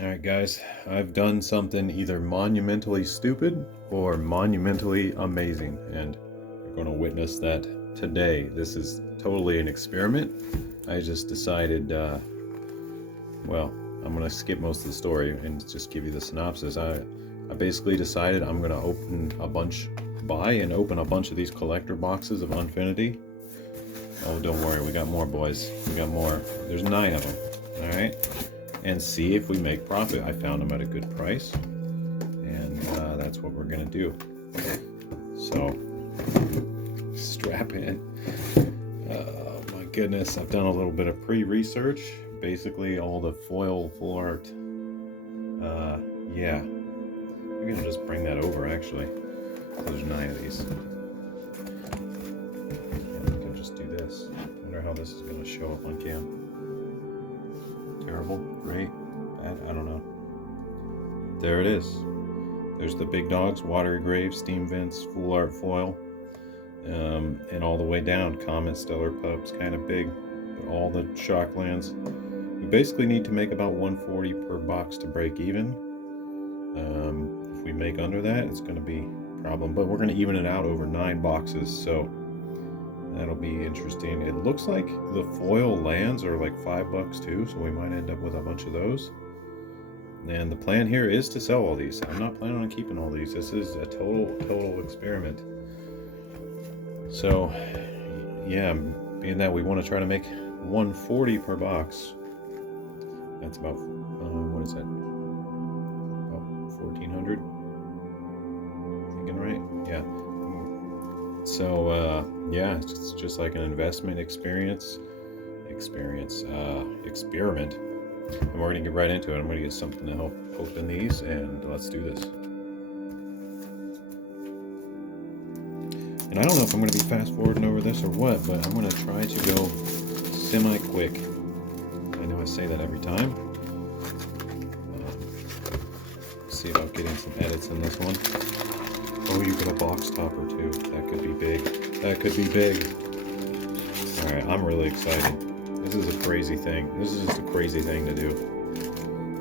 Alright guys, I've done something either monumentally stupid or monumentally amazing, and you're going to witness that today. This is totally an experiment. I just decided, well, I'm going to skip most of the story and just give you the synopsis. I basically decided I'm going to buy and open a bunch of these collector boxes of Unfinity. Oh, don't worry, we got more, boys. We got more. There's 9 of them, alright? And see if we make profit. I found them at a good price, and that's what we're gonna do. So strap in. Oh my goodness, I've done a little bit of pre-research. Basically all the foil full art. Yeah, maybe I'll just bring that over actually. There's 9 of these. And we can just do this. I wonder how this is gonna show up on cam. Terrible, great, bad, I don't know. There it is. There's the big dogs, watery graves, steam vents, full art foil, and all the way down, comet, stellar pups, kind of big, but all the shocklands. We basically need to make about 140 per box to break even. If we make under that, it's going to be a problem, but we're going to even it out over 9 boxes, so that'll be interesting. It looks like the foil lands are like $5 too, so we might end up with a bunch of those. And the plan here is to sell all these. I'm not planning on keeping all these. This is a total experiment. So, yeah, being that we want to try to make 140 per box, that's about, what is that? About 1,400? Thinking right? Yeah. So, yeah, it's just like an investment experiment. And we're going to get right into it. I'm going to get something to help open these, and let's do this. And I don't know if I'm going to be fast forwarding over this or what, but I'm going to try to go semi-quick. I know I say that every time. See if I'll get in some edits in this one. Oh, you got a box topper too. That could be big. That could be big. Alright, I'm really excited. This is a crazy thing. This is just a crazy thing to do.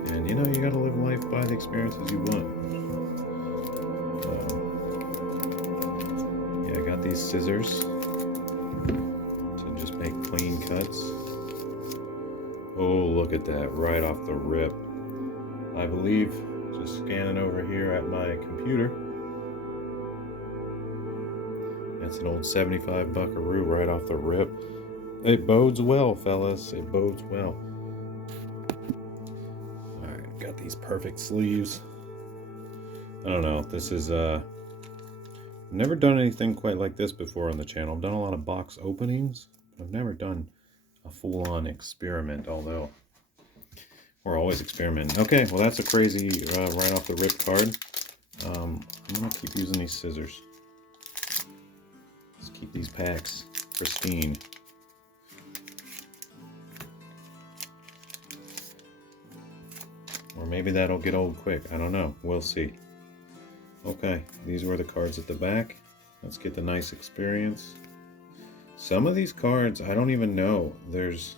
And you know, you gotta live life by the experiences you want. Yeah, I got these scissors to just make clean cuts. Oh, look at that, right off the rip. I believe, just scanning over here at my computer, that's an old 75 buckaroo right off the rip. It bodes well, fellas. It bodes well. Alright, got these perfect sleeves. I don't know. This is, I've never done anything quite like this before on the channel. I've done a lot of box openings, but I've never done a full-on experiment, although we're always experimenting. Okay, well that's a crazy right off the rip card. I'm gonna keep using these scissors. Let's keep these packs pristine. Or maybe that'll get old quick. I don't know. We'll see. Okay, these were the cards at the back. Let's get the nice experience. Some of these cards, I don't even know. There's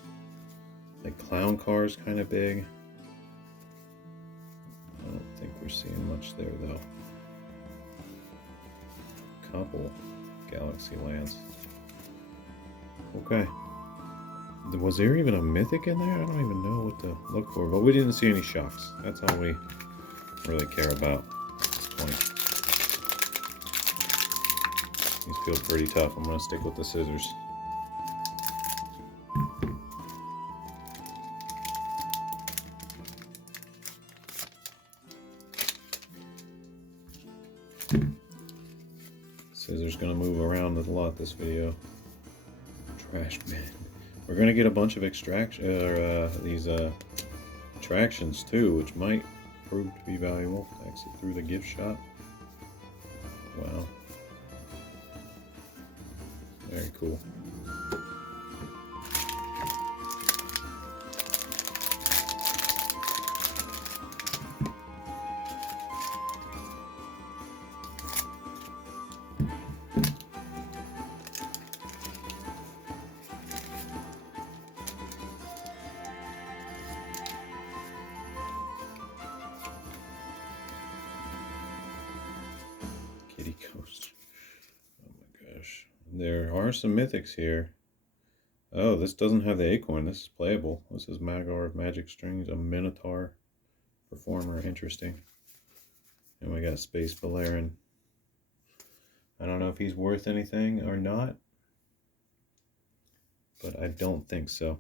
like clown cars kind of big. I don't think we're seeing much there though. Couple Galaxy Lands. Okay. Was there even a mythic in there? I don't even know what to look for, but we didn't see any shocks. That's all we really care about at this point. These feel pretty tough. I'm going to stick with the scissors. Scissors going to move around a lot this video. Trash bin. We're going to get a bunch of attractions too, which might prove to be valuable. Exit through the gift shop. Wow. Very cool. Ghost. Oh my gosh. There are some mythics here. Oh, this doesn't have the acorn. This is playable. This is Magor of Magic Strings, a Minotaur performer. Interesting. And we got Space Balerin. I don't know if he's worth anything or not, but I don't think so.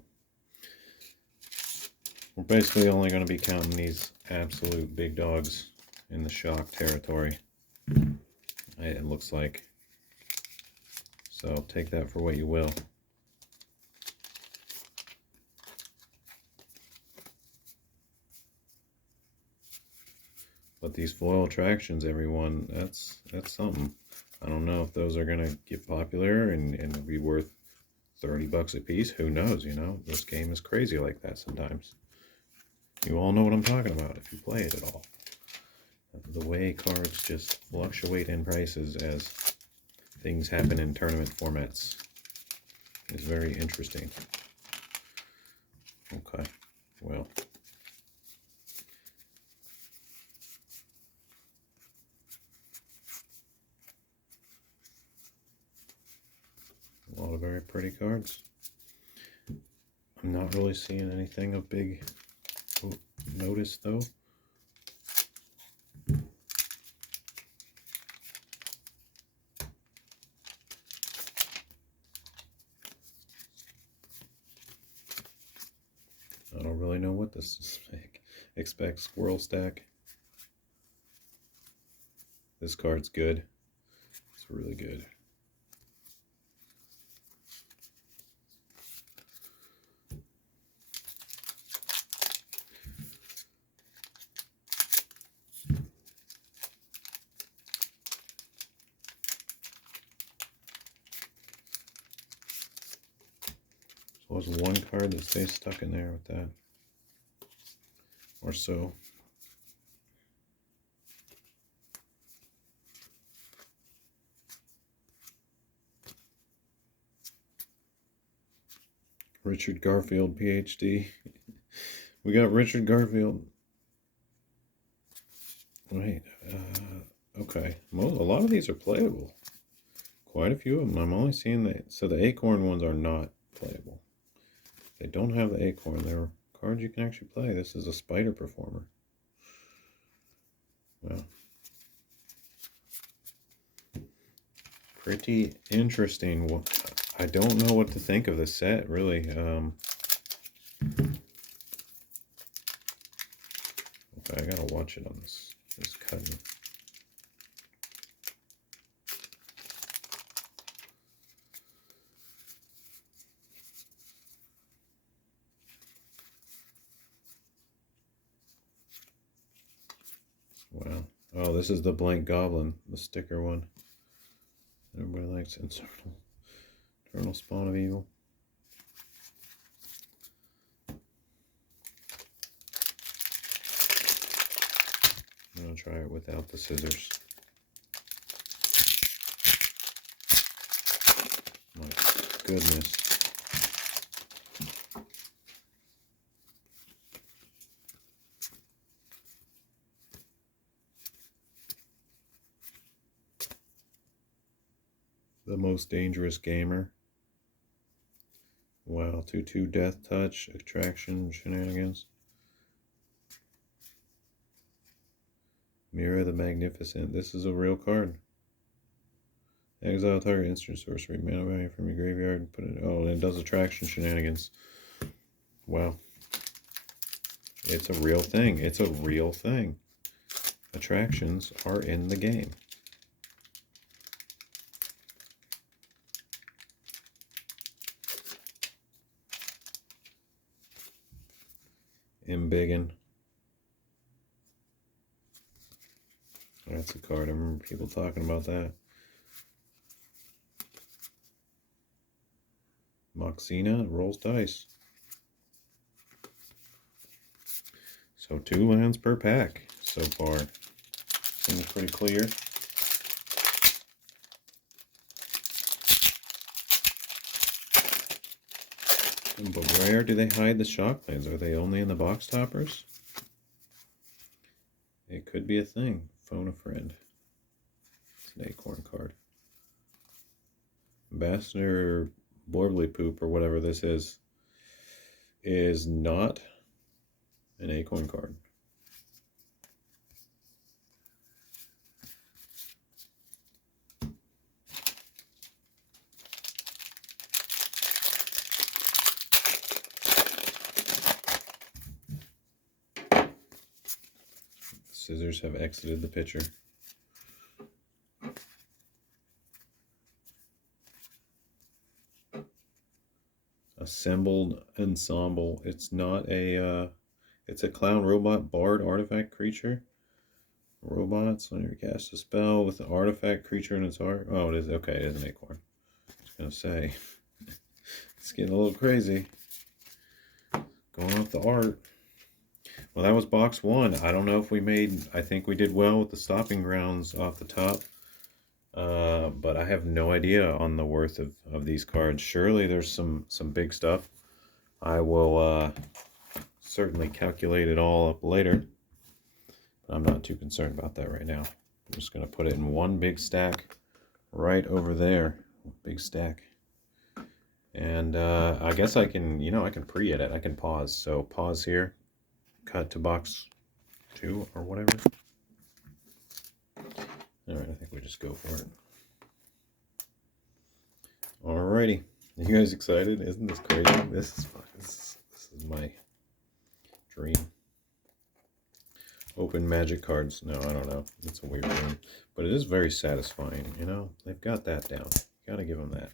We're basically only going to be counting these absolute big dogs in the shock territory. It looks like. So take that for what you will. But these foil attractions, everyone, that's something. I don't know if those are going to get popular and be worth 30 bucks a piece. Who knows, you know? This game is crazy like that sometimes. You all know what I'm talking about if you play it at all. The way cards just fluctuate in prices as things happen in tournament formats is very interesting. Okay, well. A lot of very pretty cards. I'm not really seeing anything of big notice though. I don't really know what this is. Expect Squirrel Stack. This card's good. It's really good. There's one card that stays stuck in there with that. Or so. Richard Garfield, PhD. We got Richard Garfield. Wait, okay. Well, a lot of these are playable. Quite a few of them. I'm only seeing so the acorn ones are not playable. They don't have the acorn. They're cards you can actually play. This is a spider performer. Well, pretty interesting. I don't know what to think of this set, really. Okay, I gotta watch it on this cutting. Wow. Oh, this is the Blank Goblin, the sticker one. Everybody likes Eternal Spawn of Evil. I'm going to try it without the scissors. My goodness. The Most Dangerous Gamer. Wow, 2/2 Death Touch, Attraction, Shenanigans. Mira the Magnificent. This is a real card. Exile target instant sorcery. Mana value from your graveyard. Put it. Oh, and it does Attraction, Shenanigans. Wow. It's a real thing. It's a real thing. Attractions are in the game. Embiggen. That's a card. I remember people talking about that. Moxina rolls dice. So 2 lands per pack so far. Seems pretty clear. But where do they hide the shock lands? Are they only in the box toppers? It could be a thing. Phone a friend. It's an acorn card. Ambassador Borbly Poop, or whatever this is not an acorn card. Scissors have exited the picture. Assembled ensemble. It's not a it's a clown robot bard artifact creature. Robots, when you cast a spell with the artifact creature in its heart. Oh, it is. Okay, it is an acorn. I was gonna say. It's getting a little crazy. Going off the art. Well, that was box one. I don't know if we made, I think we did well with the stopping grounds off the top. But I have no idea on the worth of these cards. Surely there's some big stuff. I will certainly calculate it all up later. But I'm not too concerned about that right now. I'm just going to put it in one big stack right over there. Big stack. And I guess I can, I can pre-edit. I can pause. So pause here. Cut to box 2 or whatever. Alright, I think we just go for it. Alrighty. Are you guys excited? Isn't this crazy? This is fun. This is my dream. Open magic cards. No, I don't know. It's a weird one. But it is very satisfying, They've got that down. Gotta give them that.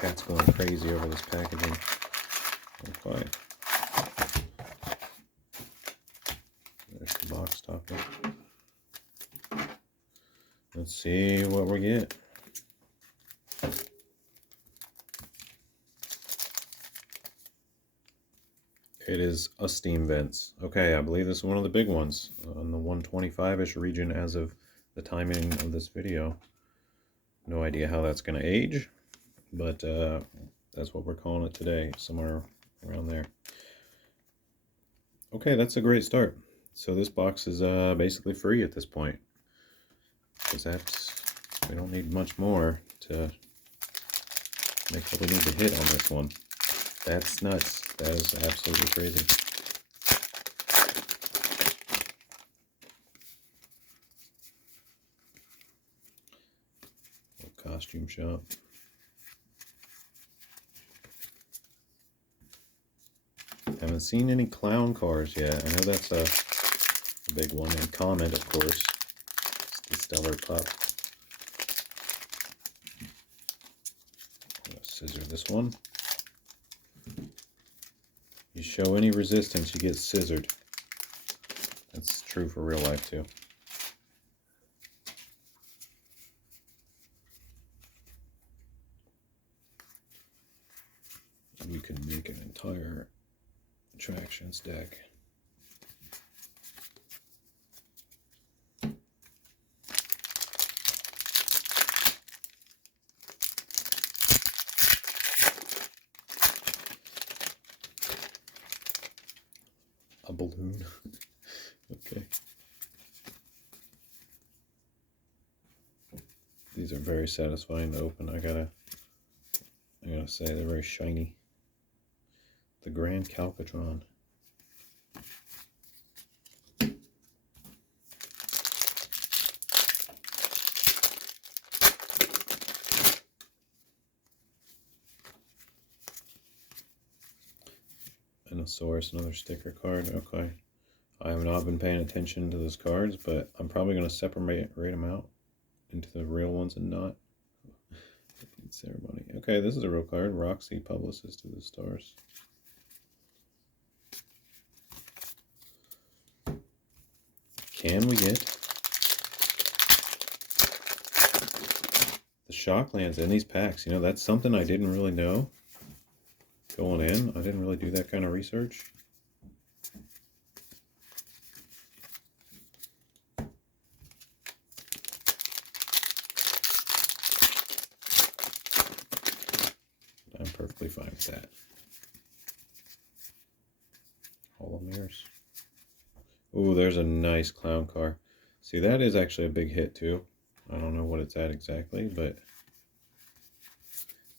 Cat's going crazy over this packaging. Okay. There's the box topper. Let's see what we get. It is a steam vents. Okay, I believe this is one of the big ones on the 125-ish region as of the timing of this video. No idea how that's going to age, but that's what we're calling it today, somewhere around there. Okay, that's a great start. So this box is basically free at this point, because we don't need much more to make what we need to hit on this one. That's nuts. That is absolutely crazy. Costume shop. Haven't seen any clown cars yet. I know that's a big one. And Comet, of course. It's the Stellar Pup. I'm gonna scissor this one. You show any resistance, you get scissored. That's true for real life too. We could make an entire attractions deck. A balloon. Okay. These are very satisfying to open. I gotta say they're very shiny. The Grand Calcatron. Anosaurus, another sticker card. Okay. I have not been paying attention to those cards, but I'm probably going to separate them out into the real ones and not. Ceremony. Okay, this is a real card. Roxy, Publicist of the Stars. Can we get the Shocklands in these packs? That's something I didn't really know going in. I didn't really do that kind of research. perfectly fine with that. Hollow mirrors. Ooh, there's a nice clown car. See, that is actually a big hit too. I don't know what it's at exactly, but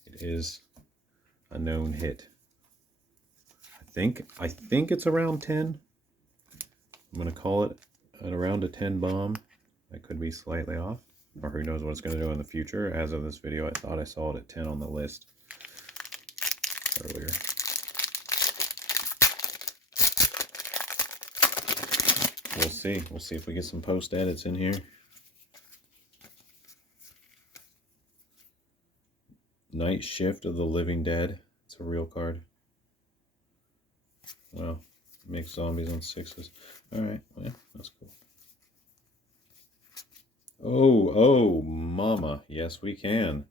it is a known hit. I think it's around 10. I'm gonna call it at around a 10 bomb. I could be slightly off, or who knows what it's gonna do in the future. As of this video, I thought I saw it at 10 on the list earlier. We'll see. We'll see if we get some post edits in here. Night Shift of the Living Dead. It's a real card. Wow. Makes zombies on 6s. Alright, well, that's cool. Oh, mama. Yes, we can.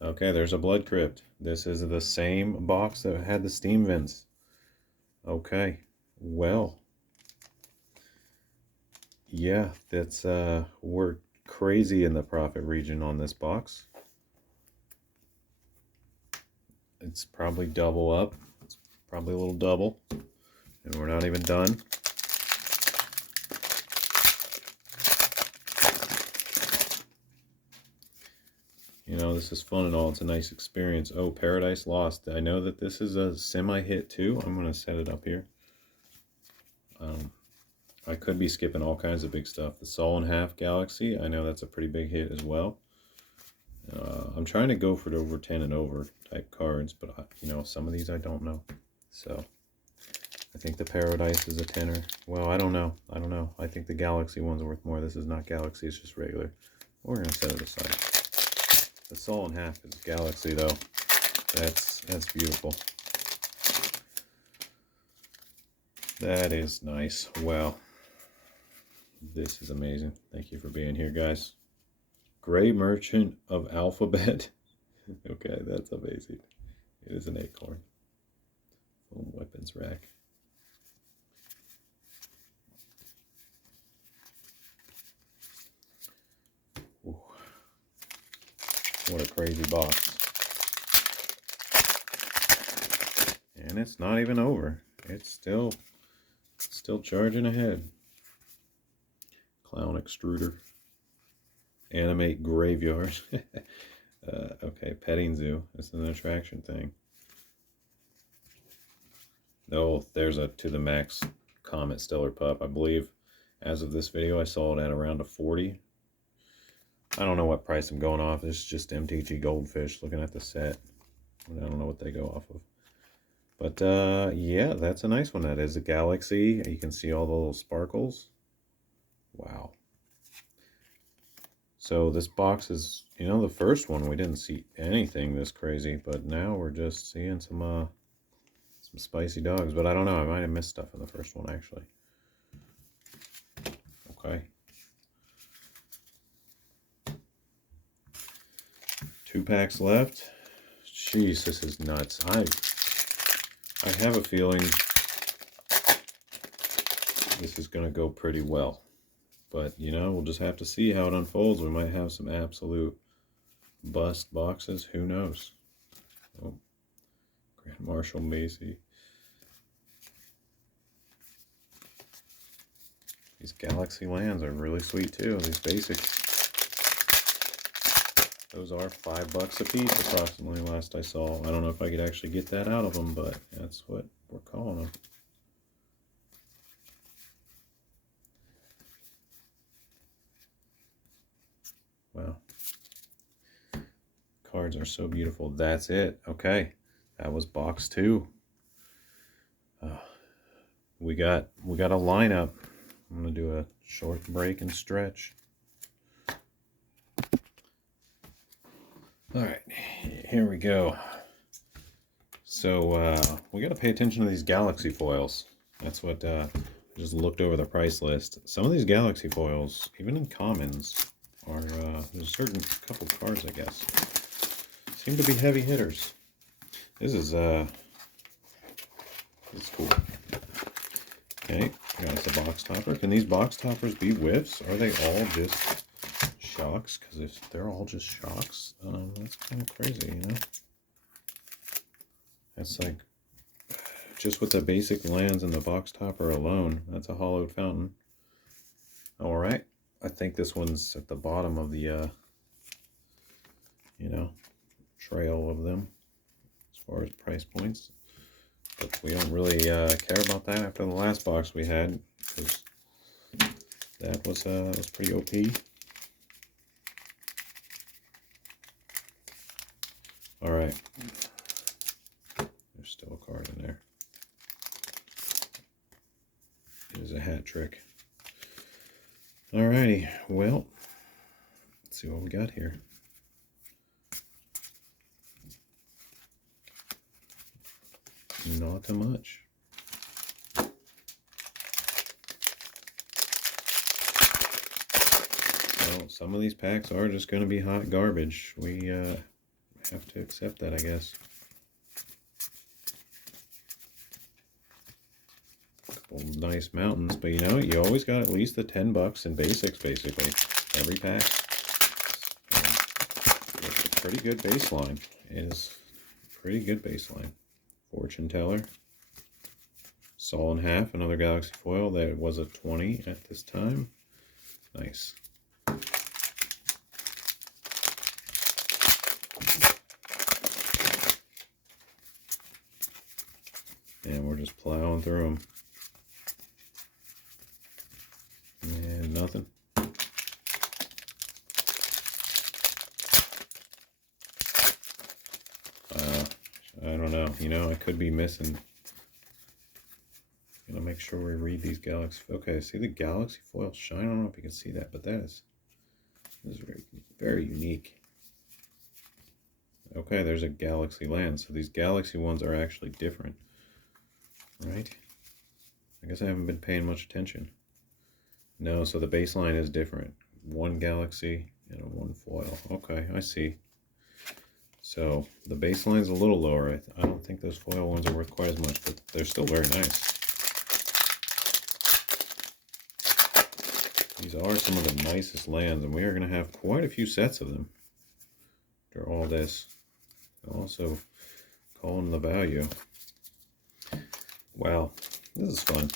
Okay, there's a Blood Crypt. This is the same box that had the steam vents. Okay, well. Yeah, that's, we're crazy in the profit region on this box. It's probably double up. It's probably a little double. And we're not even done. You know, this is fun and all. It's a nice experience. Oh, Paradise Lost. I know that this is a semi-hit too. I'm going to set it up here. I could be skipping all kinds of big stuff. The Saw in Half Galaxy. I know that's a pretty big hit as well. I'm trying to go for the over 10 and over type cards, but you know, some of these I don't know. So I think the Paradise is a 10er. Well, I don't know. I think the Galaxy one's worth more. This is not Galaxy, it's just regular. We're gonna set it aside. The Saw in Half is Galaxy though. That's beautiful. That is nice. Wow. This is amazing. Thank you for being here, guys. Gray Merchant of Alphabet. Okay, that's amazing. It is an acorn. Foam weapons rack. Ooh. What a crazy box. And it's not even over. It's still charging ahead. Clown extruder. Animate graveyard. Okay, petting zoo. It's an attraction thing. Oh, there's a To the Max Comet Stellar Pup. I believe as of this video I saw it at around a 40. I don't know what price I'm going off. It's just MTG Goldfish looking at the set. I don't know what they go off of. But yeah, that's a nice one. That is a Galaxy. You can see all the little sparkles. Wow. So this box is, you know, the first one we didn't see anything this crazy, but now we're just seeing some spicy dogs. But I don't know, I might have missed stuff in the first one actually. Okay. 2 packs left. Jeez, this is nuts. I have a feeling this is gonna go pretty well. But, you know, we'll just have to see how it unfolds. We might have some absolute bust boxes. Who knows? Oh, Grand Marshal Macy. These Galaxy Lands are really sweet, too. These basics. Those are $5 a piece, approximately, last I saw. I don't know if I could actually get that out of them, but that's what we're calling them. Wow. Cards are so beautiful. That's it. Okay. That was box 2. We got a lineup. I'm going to do a short break and stretch. All right. Here we go. So we got to pay attention to these Galaxy foils. That's what I just looked over the price list. Some of these Galaxy foils, even in commons, are there's a certain couple cards, I guess, seem to be heavy hitters. This is cool. Okay, got us a box topper. Can these box toppers be whiffs? Are they all just shocks? Because if they're all just shocks, that's kind of crazy, you know. That's like, just with the basic lands and the box topper alone, that's a hollowed fountain. Alright, I think this one's at the bottom of the, you know, trail of them as far as price points. But we don't really care about that after the last box we had, because that was pretty OP. Alright, there's still a card in there. It is a hat trick. Alrighty, well, let's see what we got here. Not too much. Well, some of these packs are just going to be hot garbage. We have to accept that, I guess. Couple nice mountains, but you know, you always got at least the $10 in basics, basically, every pack. It's a pretty good baseline. It is a pretty good baseline. Fortune Teller. Saw in Half, another Galaxy foil. That was a 20 at this time. Nice. And we're just plowing through them. And nothing. I don't know. You know, I could be missing. Gonna make sure we read these Galaxy. Okay, see the Galaxy foil shine? I don't know if you can see that, but this is very, very unique. Okay, there's a Galaxy land. So these Galaxy ones are actually different. Right? I guess I haven't been paying much attention. No, so the baseline is different. One Galaxy and a one foil. Okay, I see. So the baseline is a little lower. I don't think those foil ones are worth quite as much, but they're still very nice. These are some of the nicest lands, and we are going to have quite a few sets of them after all this. Also, calling the value. Wow, this is fun.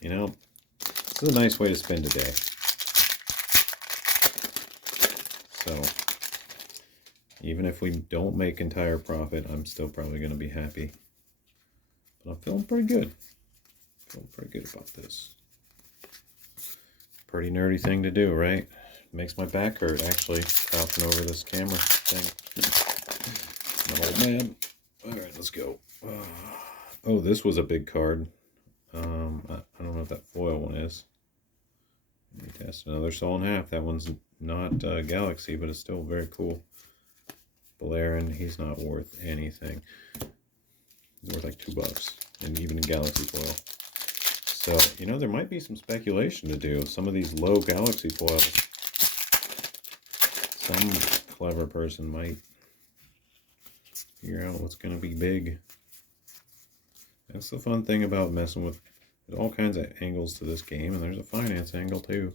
You know, this is a nice way to spend a day. So, even if we don't make entire profit, I'm still probably going to be happy. But I'm feeling pretty good. Feeling pretty good about this. Pretty nerdy thing to do, right? Makes my back hurt, actually, crouching over this camera thing. I'm an old man. Alright, let's go. Oh, this was a big card. I don't know what that foil one is. Let me test another Saw in Half. That one's not Galaxy, but it's still very cool. Balerion, he's not worth anything. He's worth like $2, and even a Galaxy foil. So, you know, there might be some speculation to do. Some of these low Galaxy foils, some clever person might figure out what's going to be big. That's the fun thing about messing with all kinds of angles to this game, and there's a finance angle too.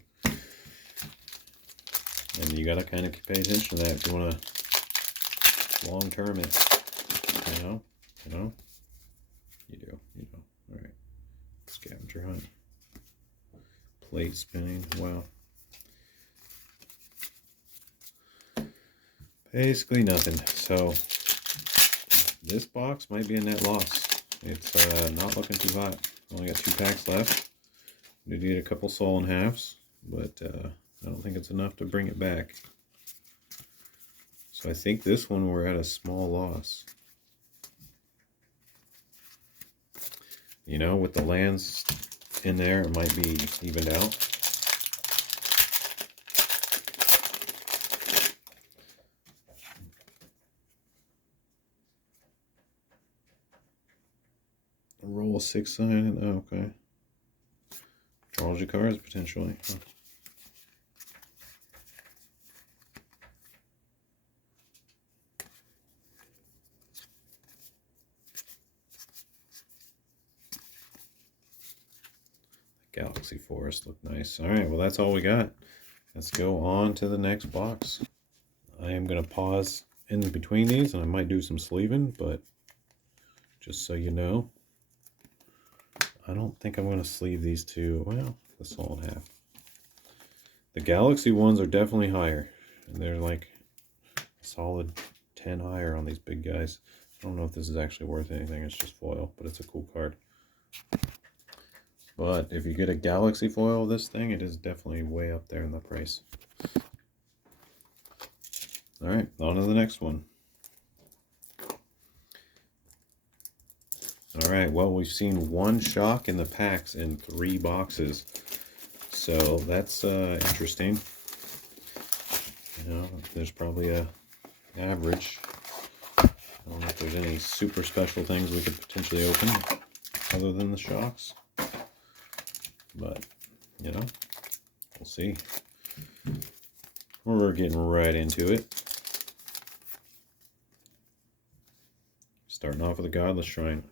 And you got to kind of pay attention to that if you want to long-term it. You know? You do. All right. Scavenger hunt. Plate spinning. Wow. Basically nothing. So this box might be a net loss. It's not looking too hot. Only got 2 packs left. We did get a couple Saw in Halves, but I don't think it's enough to bring it back. So I think this one we're at a small loss. You know, with the lands in there, it might be evened out. Roll a 6 sign. Oh, okay. Draws your cards potentially. Huh. Galaxy Forest looked nice. Alright, well that's all we got. Let's go on to the next box. I am going to pause in between these, and I might do some sleeving, but just so you know, I don't think I'm going to sleeve these two. Well, this all in half. The Galaxy ones are definitely higher, and they're like a solid 10 higher on these big guys. I don't know if this is actually worth anything. It's just foil, but it's a cool card. But if you get a Galaxy foil of this thing, it is definitely way up there in the price. All right, on to the next one. All right, well, we've seen one shock in the packs in 3 boxes. So that's interesting. You know, there's probably a average. I don't know if there's any super special things we could potentially open other than the shocks. But, you know, we'll see. We're getting right into it. Starting off with a Godless Shrine.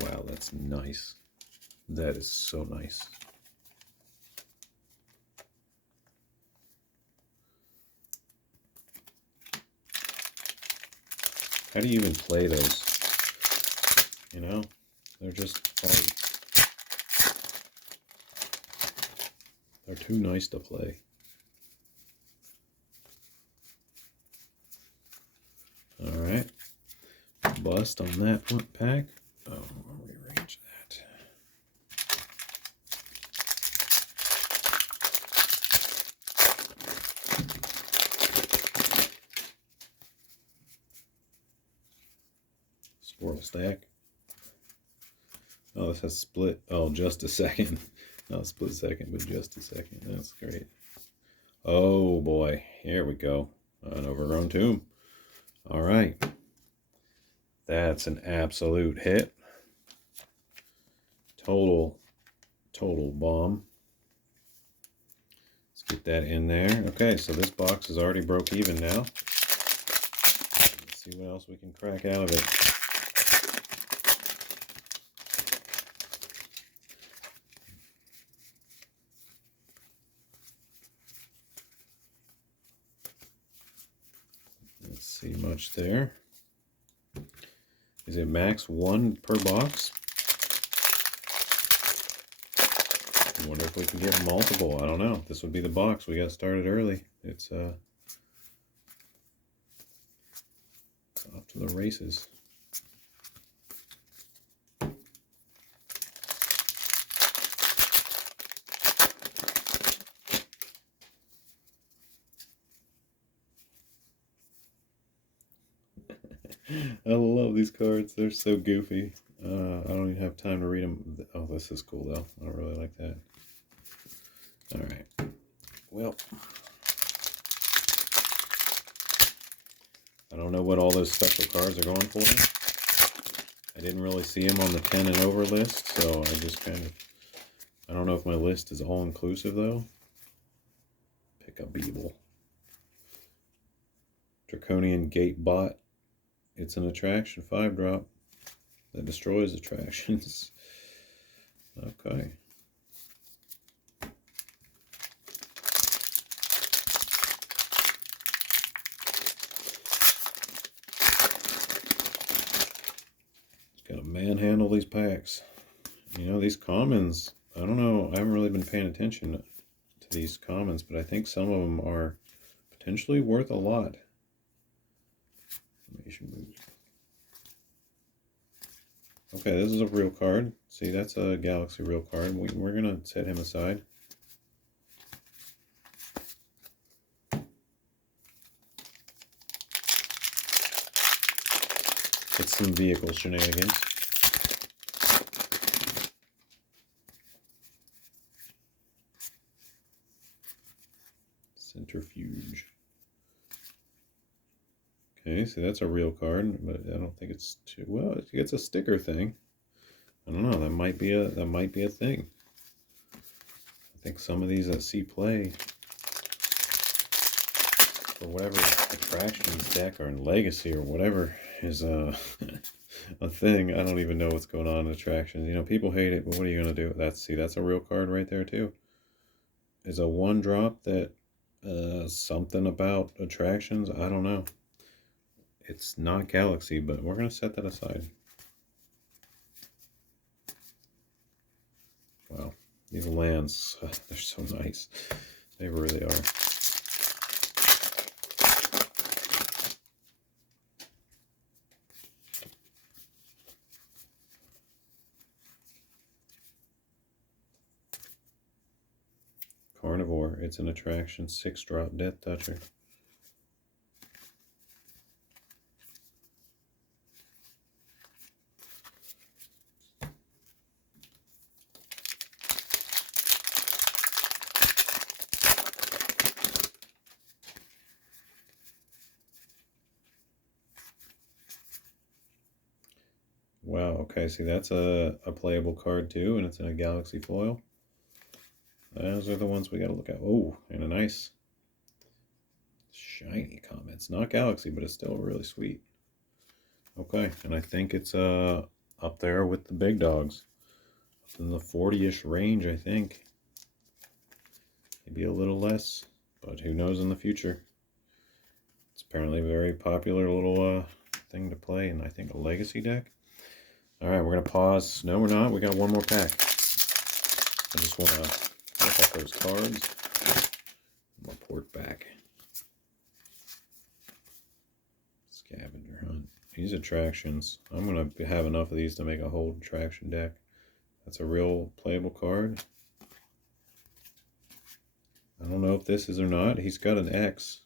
Wow, that's nice. That is so nice. How do you even play those? You know, they're just hard. They're too nice to play. All right, bust on that one pack. Oh, I'll rearrange that. Swirl stack. Oh, this has split. Oh, just a second. Not split second, but just a second. That's great. Oh boy, here we go. An Overgrown Tomb. All right. That's an absolute hit. Total bomb. Let's get that in there. Okay, so this box is already broke even now. Let's see what else we can crack out of it. Let's see much there. Is it max 1 per box? I wonder if we can get multiple. I don't know. This would be the box. We got started early. It's off to the races. I love these cards. They're so goofy. I don't even have time to read them. Oh, this is cool though. I really like that. All right. Well, I don't know what all those special cards are going for. I didn't really see them on the 10 and over list, so I just kind of, I don't know if my list is all inclusive though. Pick a Beeble. Draconian Gate Bot. It's an attraction 5-drop that destroys attractions. Okay. Just gotta manhandle these packs. You know, these commons, I don't know, I haven't really been paying attention to these commons, but I think some of them are potentially worth a lot. Okay, this is a real card. See, that's a Galaxy real card. We're going to set him aside. It's some vehicle shenanigans. Centrifuge. Okay, so that's a real card, but I don't think it's too well. It's a sticker thing. I don't know. That might be a thing. I think some of these that see play for whatever attractions deck or in Legacy or whatever is a thing. I don't even know what's going on in attractions. You know, people hate it, but what are you gonna do? That's a real card right there too. Is a 1-drop that Something about attractions. I don't know. It's not Galaxy, but we're going to set that aside. Wow. These lands, they're so nice. They really are. Carnivore, it's an attraction, 6-drop Death Toucher. Wow, okay, see that's a playable card too, and it's in a Galaxy foil. Those are the ones we gotta look at. Oh, and a nice shiny comet. It's not Galaxy, but it's still really sweet. Okay, and I think it's up there with the big dogs. Up in the 40-ish range, I think. Maybe a little less, but who knows in the future. It's apparently a very popular little thing to play in, I think, a legacy deck. Alright, we're going to pause. No, we're not. We got one more pack. I just want to look at those cards. Report back. Scavenger hunt. These attractions. I'm going to have enough of these to make a whole attraction deck. That's a real playable card. I don't know if this is or not. He's got an X.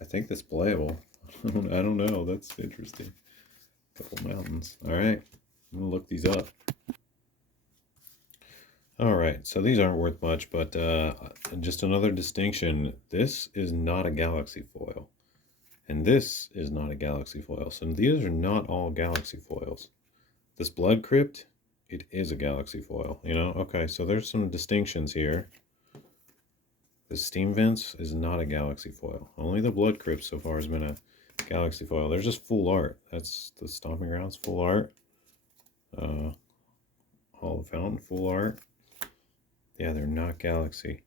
I think that's playable. I don't know. That's interesting. Couple mountains. Alright. I'm going to look these up. Alright, so these aren't worth much, but just another distinction. This is not a Galaxy foil. And this is not a Galaxy foil. So these are not all Galaxy foils. This Blood Crypt, it is a Galaxy foil, you know? Okay, so there's some distinctions here. The Steam Vents is not a Galaxy foil. Only the Blood Crypt so far has been a Galaxy foil. There's just full art. That's the Stomping Grounds full art. Hall of Fountain full art. Yeah, they're not Galaxy.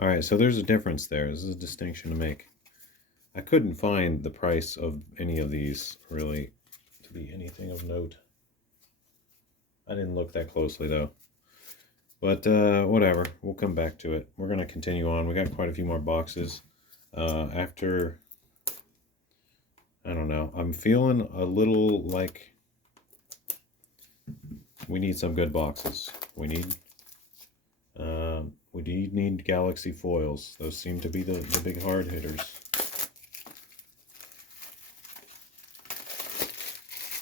Alright, so there's a difference there. This is a distinction to make. I couldn't find the price of any of these, really, to be anything of note. I didn't look that closely, though. But, whatever. We'll come back to it. We're going to continue on. We got quite a few more boxes. After... I don't know. I'm feeling a little like we need some good boxes. We need Galaxy foils. Those seem to be the big hard hitters.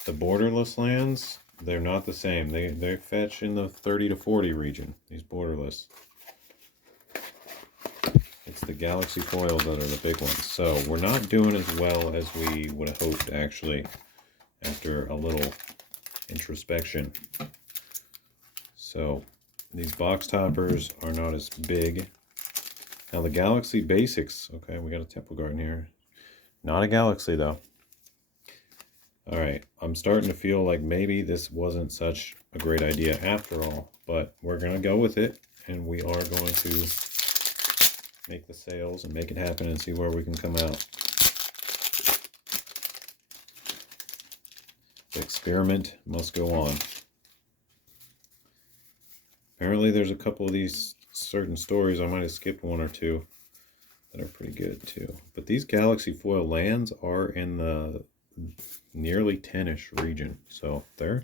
The borderless lands, they're not the same. They fetch in the 30 to 40 region, these borderless. It's the Galaxy foils that are the big ones. So we're not doing as well as we would have hoped, actually, after a little introspection. So these box toppers are not as big. Now the Galaxy Basics, okay, we got a Temple Garden here. Not a Galaxy though. Alright, I'm starting to feel like maybe this wasn't such a great idea after all, but we're going to go with it, and we are going to make the sales and make it happen and see where we can come out. The experiment must go on. Apparently there's a couple of these certain stories, I might have skipped one or two, that are pretty good too. But these Galaxy foil lands are in the nearly 10-ish region, so they're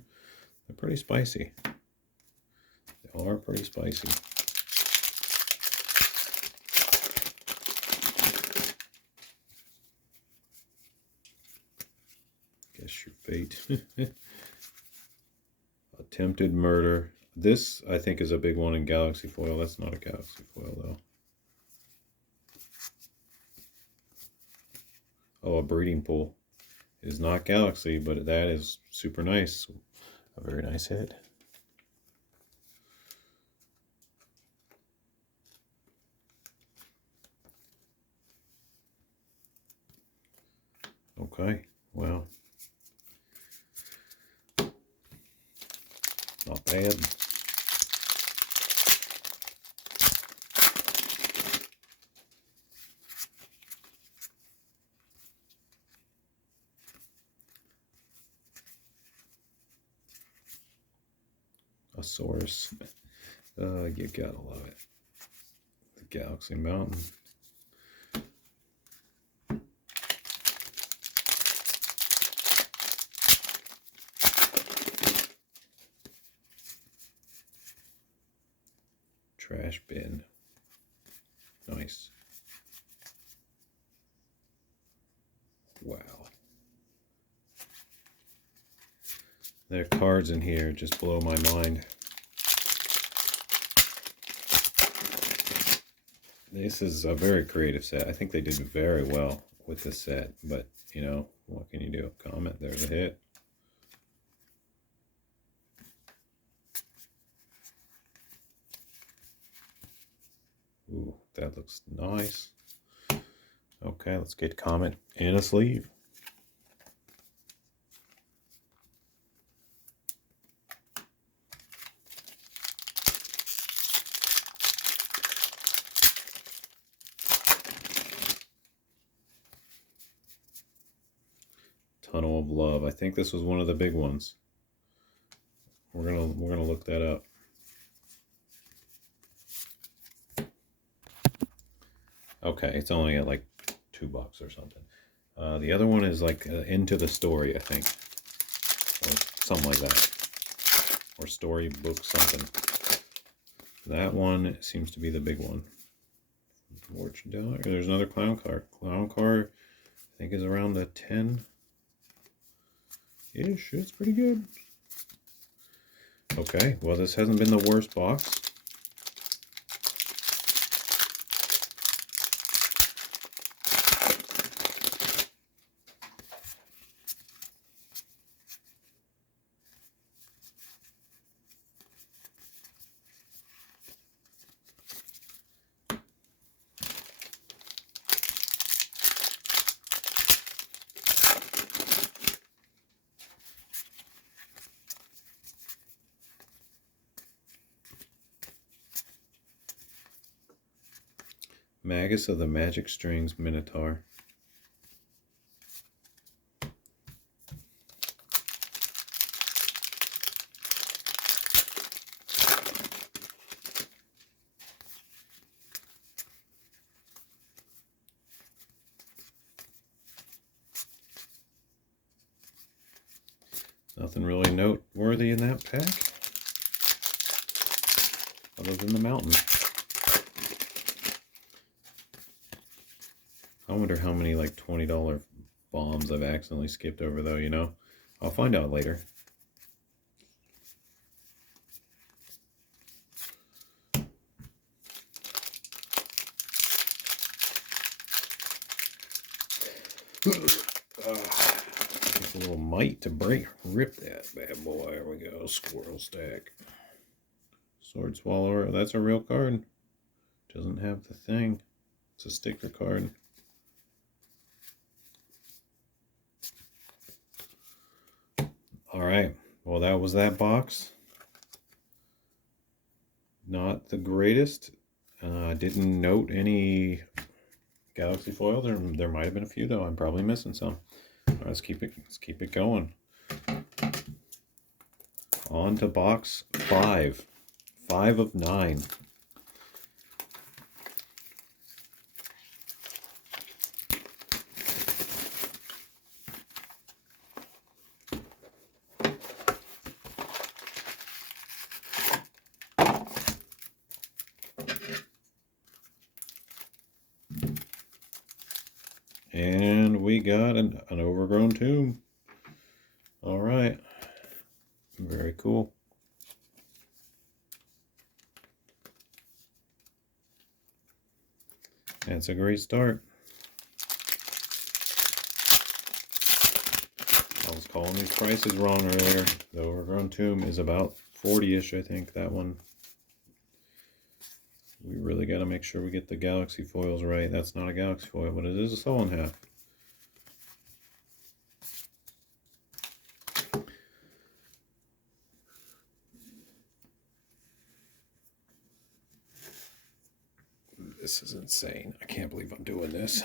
pretty spicy. They are pretty spicy. Guess your fate. Attempted murder. This, I think, is a big one in Galaxy foil. That's not a Galaxy foil, though. Oh, a breeding pool. It is not Galaxy, but that is super nice. A very nice hit. Okay, well. Not bad. A source. You gotta love it. The Galaxy Mountain. Trash bin. Nice. Wow. Their cards in here just blow my mind. This is a very creative set. I think they did very well with this set, but you know, what can you do? Comment, there's a hit. Ooh, that looks nice. Okay, let's get Comet in a sleeve. Tunnel of Love. I think this was one of the big ones. We're gonna look that up. Okay, it's only at like $2 or something. The other one is like Into the Story, I think, or something like that, or Storybook something. That one seems to be the big one. Fortune Teller. There's another clown car. Clown car, I think, is around the 10-ish. It's pretty good. Okay, well, this hasn't been the worst box. Magus of the Magic Strings Minotaur. Nothing really noteworthy in that pack, other than the mountain. I wonder how many like $20 bombs I've accidentally skipped over though, you know? I'll find out later. Just a little might to rip that bad boy. There we go. Squirrel Stack. Sword Swallower. That's a real card. Doesn't have the thing. It's a sticker card. All right. Well, that was that box. Not the greatest. Didn't note any Galaxy foil. There might have been a few though. I'm probably missing some. All right, let's keep it going. On to box 5. 5 of 9. And we got an overgrown tomb. All right. Very cool. That's a great start. I was calling these prices wrong earlier. The overgrown tomb is about 40-ish, I think, that one. We really got to make sure we get the Galaxy foils right. That's not a Galaxy foil, but it is a Soul in Half. This is insane. I can't believe I'm doing this.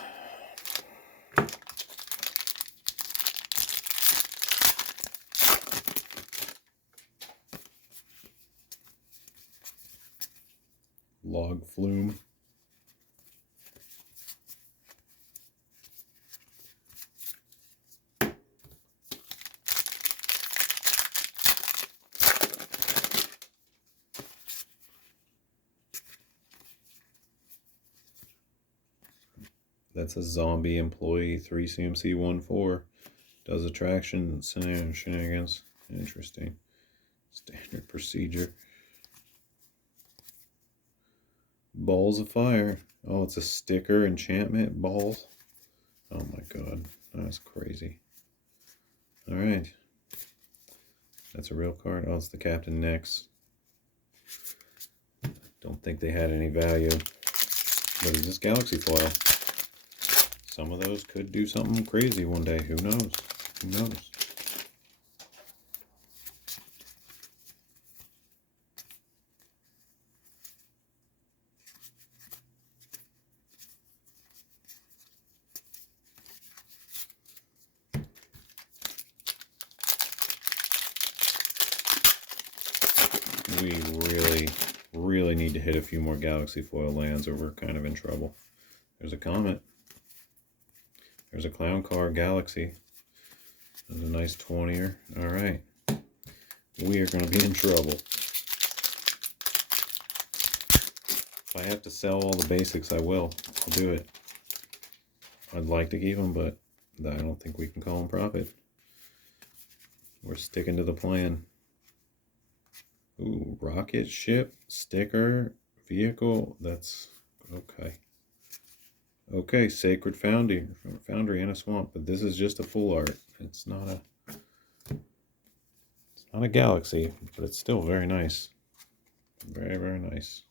log flume. That's a zombie employee 3CMC14. Does attraction shenanigans. Interesting. Standard procedure. Balls of fire. Oh, it's a sticker enchantment balls. Oh my god. That's crazy. Alright. That's a real card. Oh, it's the Captain Next. Don't think they had any value. What is this galaxy foil? Some of those could do something crazy one day. Who knows? Who knows? We really need to hit a few more galaxy foil lands or we're kind of in trouble. There's a comet. There's a clown car galaxy. There's a nice 20er. All right. We are going to be in trouble. If I have to sell all the basics, I will. I'll do it. I'd like to keep them, but I don't think we can call them profit. We're sticking to the plan. Ooh, rocket ship, sticker, vehicle. That's okay. Okay, Sacred Foundry in a Swamp, but this is just a full art. It's not a galaxy, but it's still very nice. Very, very nice.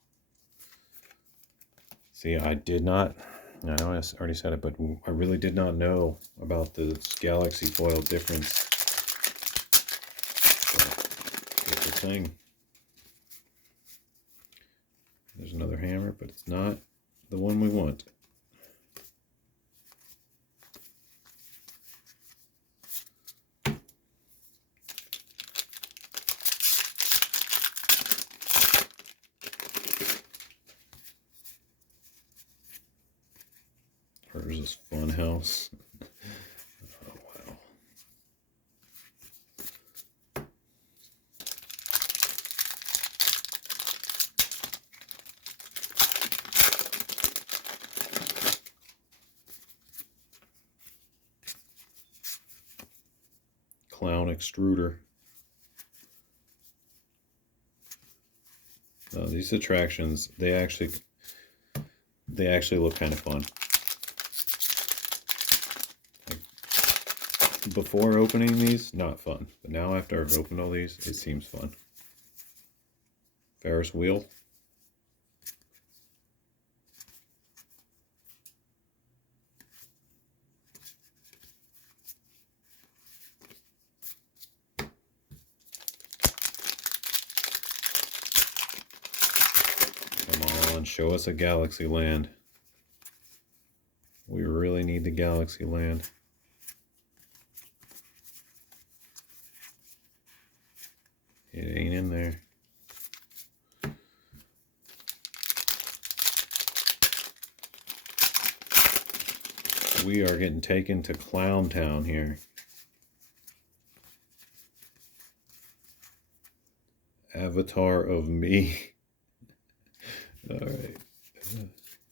See, I know I already said it, but I really did not know about the galaxy foil difference. So, it's the thing. There's another hammer, but it's not the one we want. Hers is Funhouse. Oh, wow. Clown extruder. These attractions, they actually look kind of fun. Before opening these, not fun. But now after I've opened all these, it seems fun. Ferris wheel. Come on, show us a galaxy land. We really need the galaxy land. It ain't in there. We are getting taken to Clown Town here. Avatar of me. All right.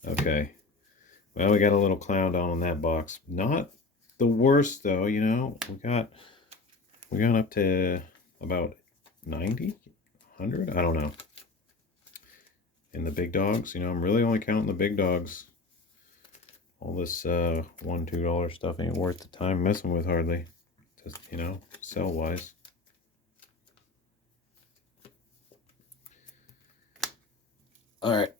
Okay. Well, we got a little clown down on that box. Not the worst though, you know. We got up to about 90, 100, I don't know. In the big dogs, you know, I'm really only counting the big dogs. All this $1, $2 stuff ain't worth the time messing with hardly. Just, you know, sell wise. All right.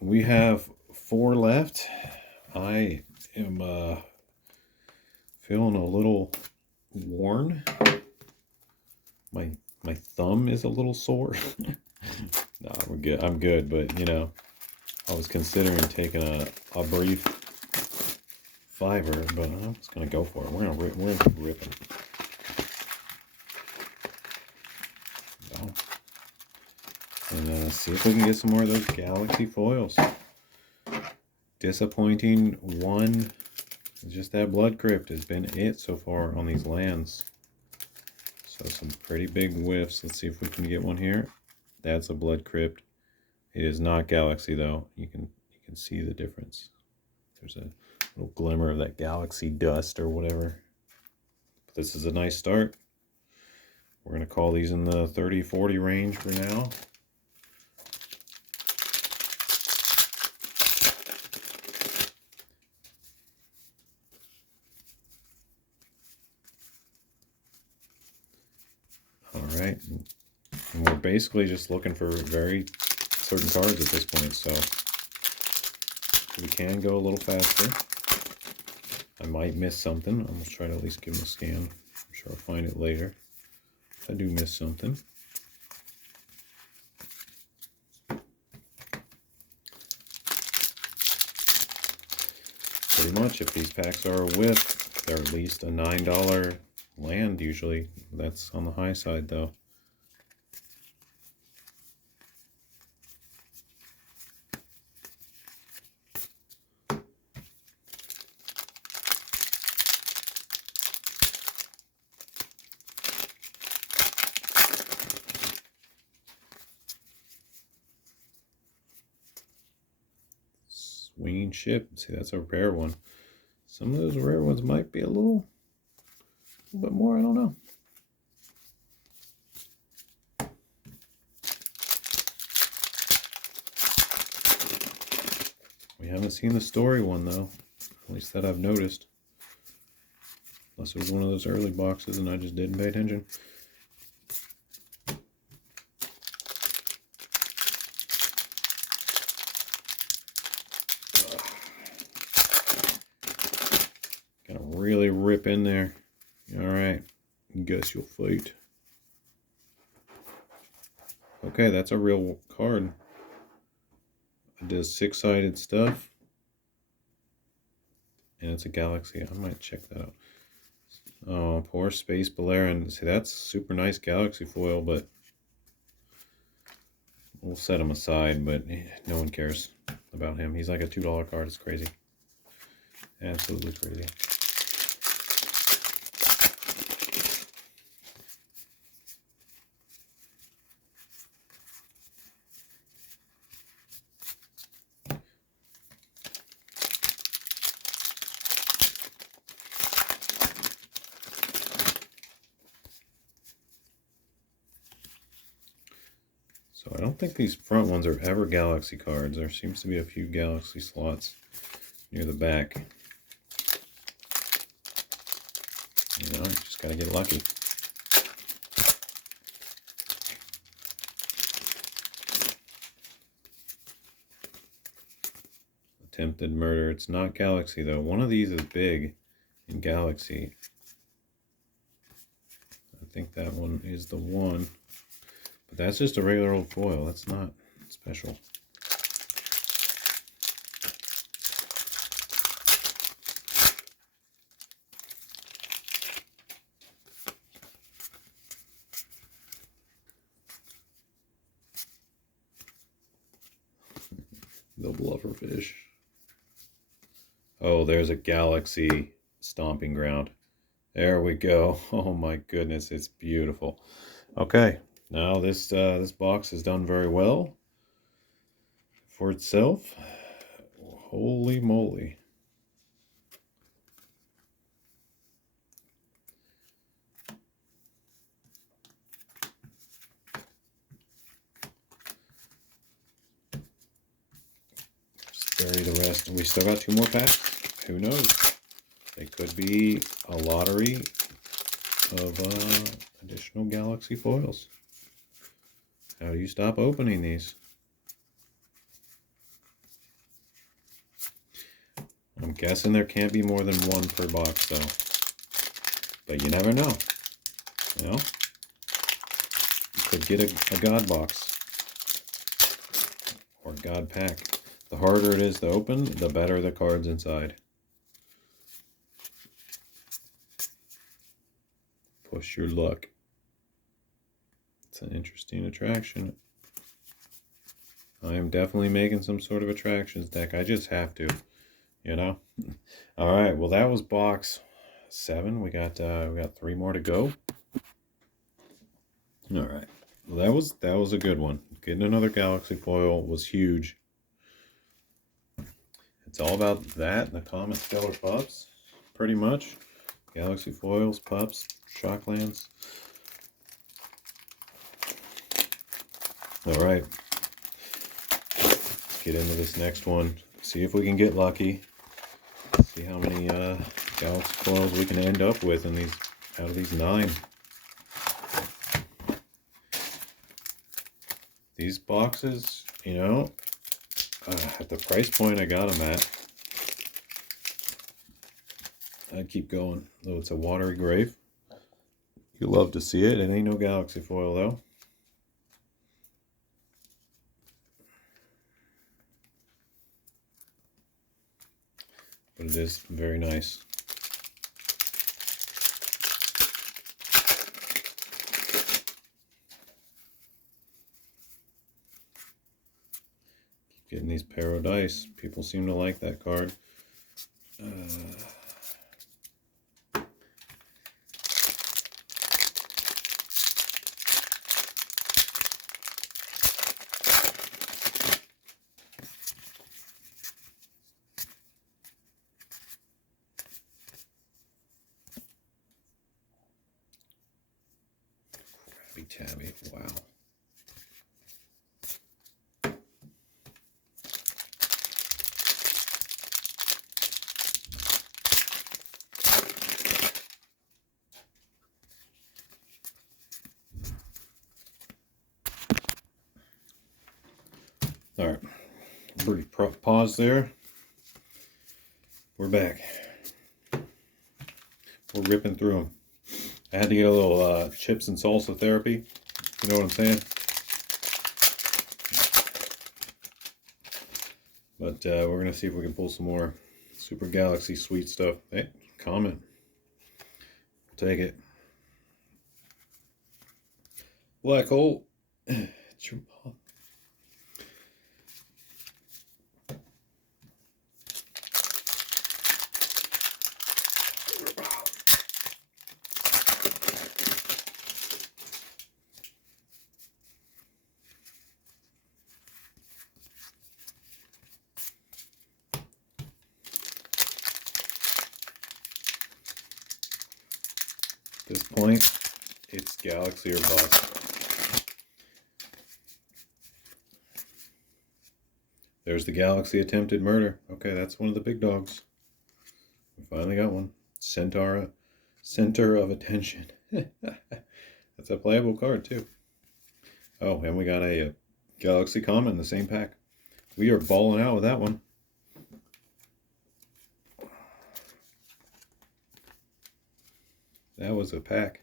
We have 4 left. I am feeling a little worn. My thumb is a little sore. No, we're good. I'm good, but you know, I was considering taking a brief fiver, but I'm just gonna go for it. We're gonna rip it. No. Let's see if we can get some more of those Galaxy foils. Disappointing one. Just that Blood Crypt has been it so far on these lands. So some pretty big whiffs. Let's see if we can get one here. That's a Blood Crypt. It is not Galaxy though. You can see the difference. There's a little glimmer of that Galaxy dust or whatever. But this is a nice start. We're going to call these in the 30-40 range for now. Alright, and we're basically just looking for very certain cards at this point, so we can go a little faster. I might miss something. I'm going to try to at least give them a scan. I'm sure I'll find it later. If I do miss something. Pretty much, if these packs are a whiff, they're at least a $9 land usually. That's on the high side though. Swinging Ship. See, that's a rare one. Some of those rare ones might be a little bit more. I don't know. We haven't seen the story one though. At least that I've noticed. Unless it was one of those early boxes and I just didn't pay attention. Really rip in there. Alright, guess you'll fight. Okay, that's a real card. It does 6-sided stuff. And it's a Galaxy. I might check that out. Oh, poor Space Balerin. See, that's super nice Galaxy foil, but we'll set him aside, but no one cares about him. He's like a $2 card. It's crazy. Absolutely crazy. So I don't think these front ones are ever Galaxy cards. There seems to be a few Galaxy slots near the back. You know, you just gotta get lucky. Attempted Murder. It's not Galaxy though. One of these is big in Galaxy. I think that one is the one. But that's just a regular old foil. That's not special. The Blufferfish. Oh, there's a Galaxy Stomping Ground. There we go. Oh my goodness, it's beautiful. Okay. Now this box has done very well for itself. Holy moly. Just bury the rest. We still got 2 more packs. Who knows? They could be a lottery of additional Galaxy foils. How do you stop opening these? I'm guessing there can't be more than 1 per box, though. But you never know. You know? You could get a God box. Or God pack. The harder it is to open, the better the cards inside. Push your luck. It's an interesting attraction. I am definitely making some sort of attractions deck. I just have to, you know. All right. Well, that was box 7. We got 3 more to go. All right. Well, that was a good one. Getting another Galaxy foil was huge. It's all about that and the Comet Stellar Pups, pretty much. Galaxy foils, pups, Shocklands. All right. Let's get into this next one. See if we can get lucky. See how many Galaxy foils we can end up with in these out of these 9. These boxes, you know, at the price point I got them at, I'd keep going. Though it's a watery grave. You love to see it. It ain't no Galaxy foil though. But it is very nice. Keep getting these Paradice. People seem to like that card. Tabby, wow. All right, pretty pause there. We're back. We're ripping through them. I had to get a little chips and salsa therapy. You know what I'm saying? But we're going to see if we can pull some more Super Galaxy sweet stuff. Hey, comment. Take it. Black hole. It's your mom. At this point, it's Galaxy or bust. There's the Galaxy attempted murder. Okay, that's one of the big dogs. We finally got one. Centaur, center of attention. That's a playable card too. Oh, and we got a Galaxy Comet in the same pack. We are balling out with that one. That was a pack.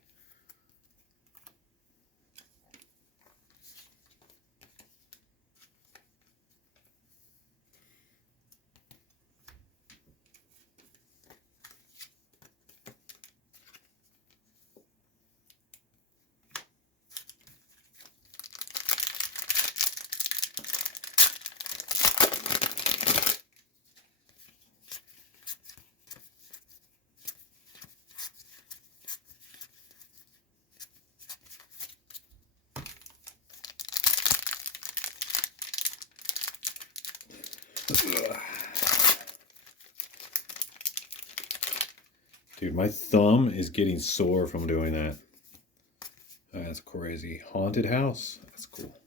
Dude, my thumb is getting sore from doing that. That's crazy. Haunted house. That's cool.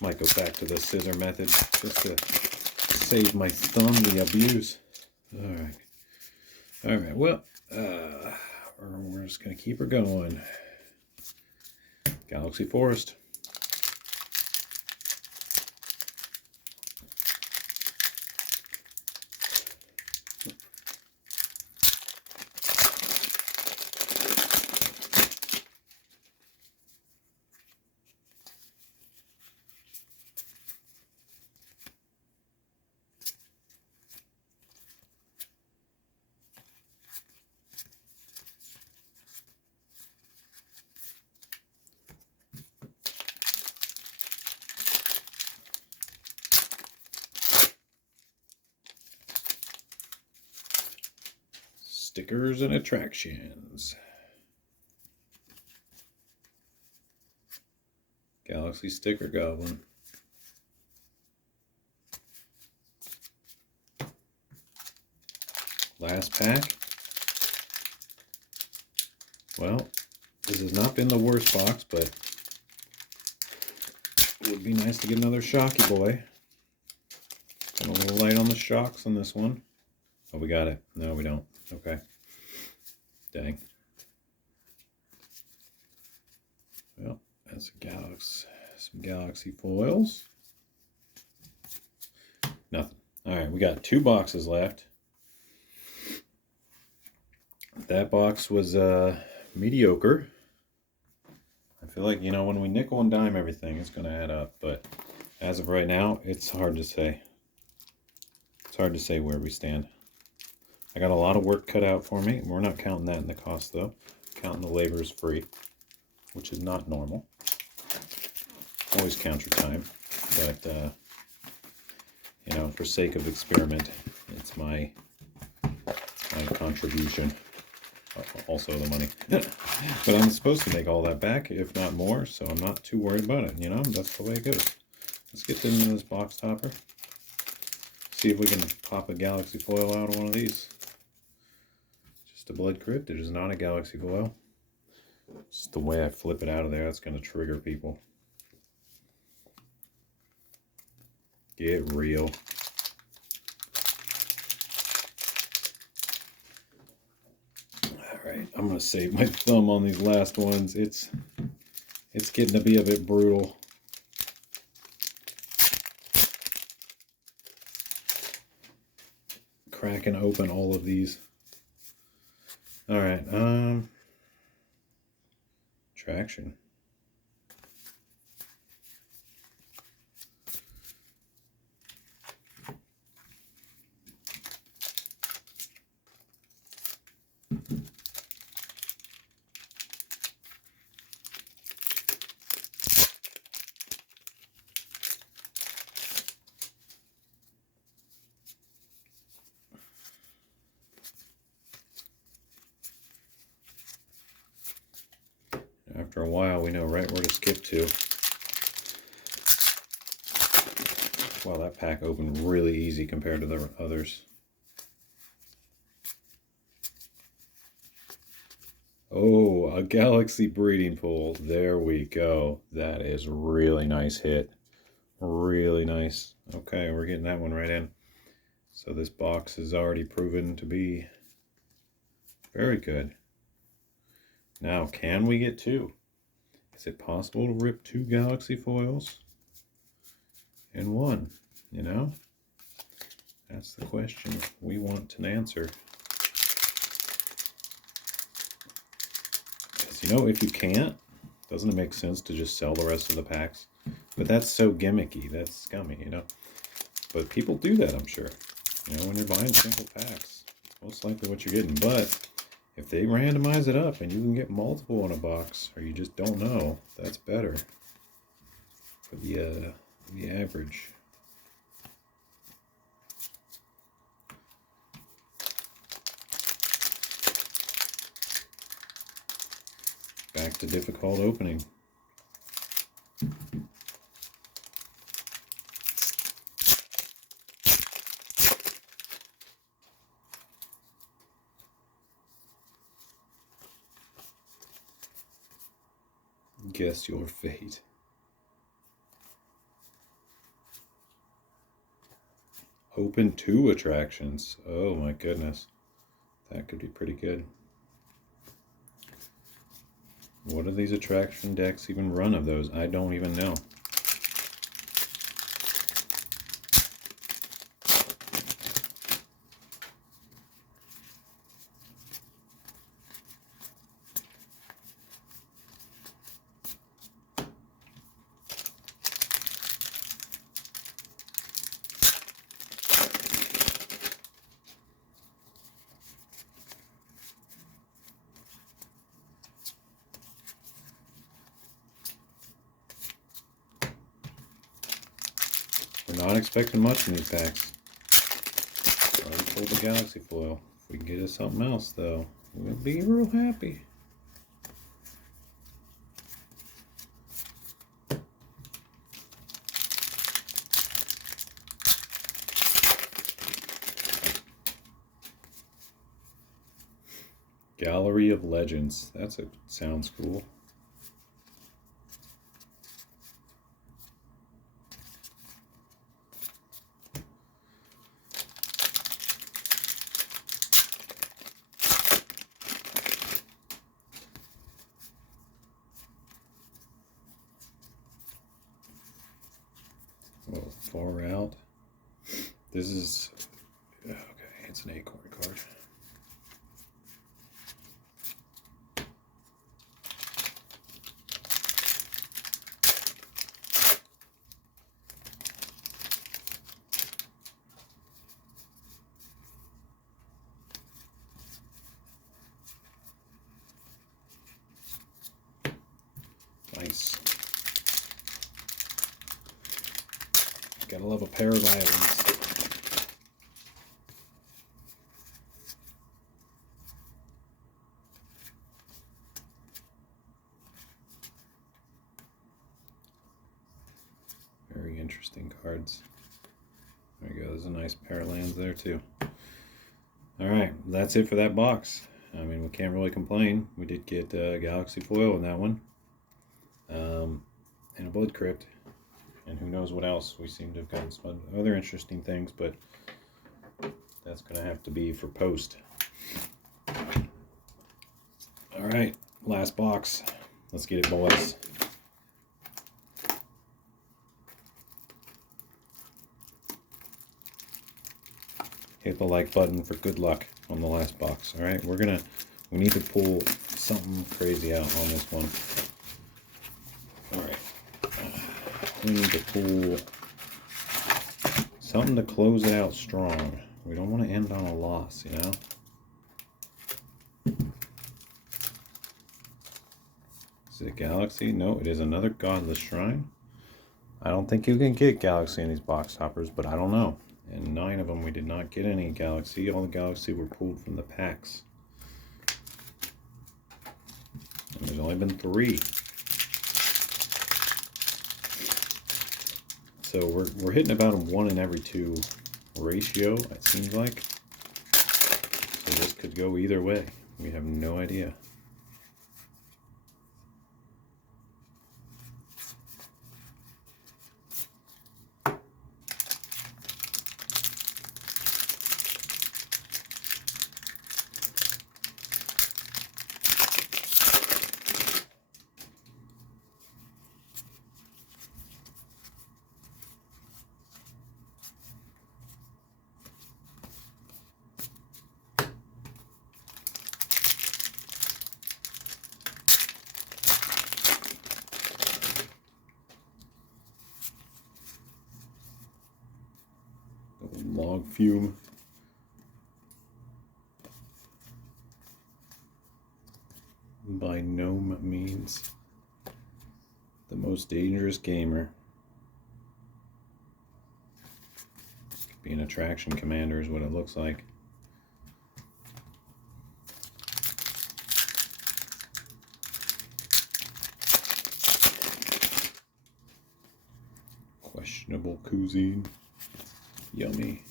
Might go back to the scissor method just to save my thumb the abuse. All right. All right. Well, we're just going to keep her going. Galaxy Forest. Stickers and attractions. Galaxy Sticker Goblin. Last pack. Well, this has not been the worst box, but it would be nice to get another Shocky Boy. Got a little light on the shocks on this one. Oh, we got it. No, we don't. Okay. Dang. Well, that's a Galaxy. Some Galaxy foils. Nothing. All right, we got 2 boxes left. That box was mediocre. I feel like, you know, when we nickel and dime everything, it's going to add up. But as of right now, it's hard to say. It's hard to say where we stand. I got a lot of work cut out for me. We're not counting that in the cost, though. Counting the labor is free, which is not normal. Always count your time. But, you know, for sake of experiment, it's my contribution. Also the money. But I'm supposed to make all that back, if not more, so I'm not too worried about it. You know, that's the way it goes. Let's get into this box topper. See if we can pop a Galaxy foil out of one of these. Just a blood crypt. It is not a Galaxy foil. Just the way I flip it out of there, that's going to trigger people. Get real. Alright, I'm going to save my thumb on these last ones. It's getting to be a bit brutal. Cracking open all of these. Alright, traction. After a while, we know right where to skip to. Wow, that pack opened really easy compared to the others. Oh, a Galaxy breeding pool. There we go. That is really nice hit. Really nice. Okay, we're getting that one right in. So this box is already proven to be very good. Now, can we get 2? Is it possible to rip 2 Galaxy foils in one? You know? That's the question we want an answer. Because, you know, if you can't, doesn't it make sense to just sell the rest of the packs? But that's so gimmicky. That's scummy, you know? But people do that, I'm sure. You know, when you're buying single packs, it's most likely what you're getting. But if they randomize it up and you can get multiple in a box, or you just don't know, that's better for the average. Back to difficult opening. Guess your fate. Open 2 attractions. Oh my goodness. That could be pretty good. What do these attraction decks even run of those? I don't even know. We're not expecting much in these packs. Already pulled the Galaxy foil. If we can get us something else, though, we'll be real happy. Gallery of Legends. Sounds cool. Oh, far out. This is okay. It's an acorn card. Nice. Gotta love a pair of islands. Very interesting cards. There we go. There's a nice pair of lands there too. Alright, that's it for that box. I mean, we can't really complain. We did get Galaxy Foil in that one. And a Blood Crypt. And who knows what else. We seem to have gotten some other interesting things, but that's going to have to be for post. Alright, last box. Let's get it, boys. Hit the like button for good luck on the last box. Alright, we need to pull something crazy out on this one. Alright. We need to pull something to close it out strong. We don't want to end on a loss, you know? Is it Galaxy? No, it is another Godless Shrine. I don't think you can get Galaxy in these box toppers, but I don't know. And 9 of them, we did not get any Galaxy. All the Galaxy were pulled from the packs. And there's only been 3. So we're hitting about a 1 in every 2 ratio, it seems like. So this could go either way. We have no idea. Log fume. By no means the most dangerous gamer. Could be an attraction commander is what it looks like. Questionable cuisine. Yummy.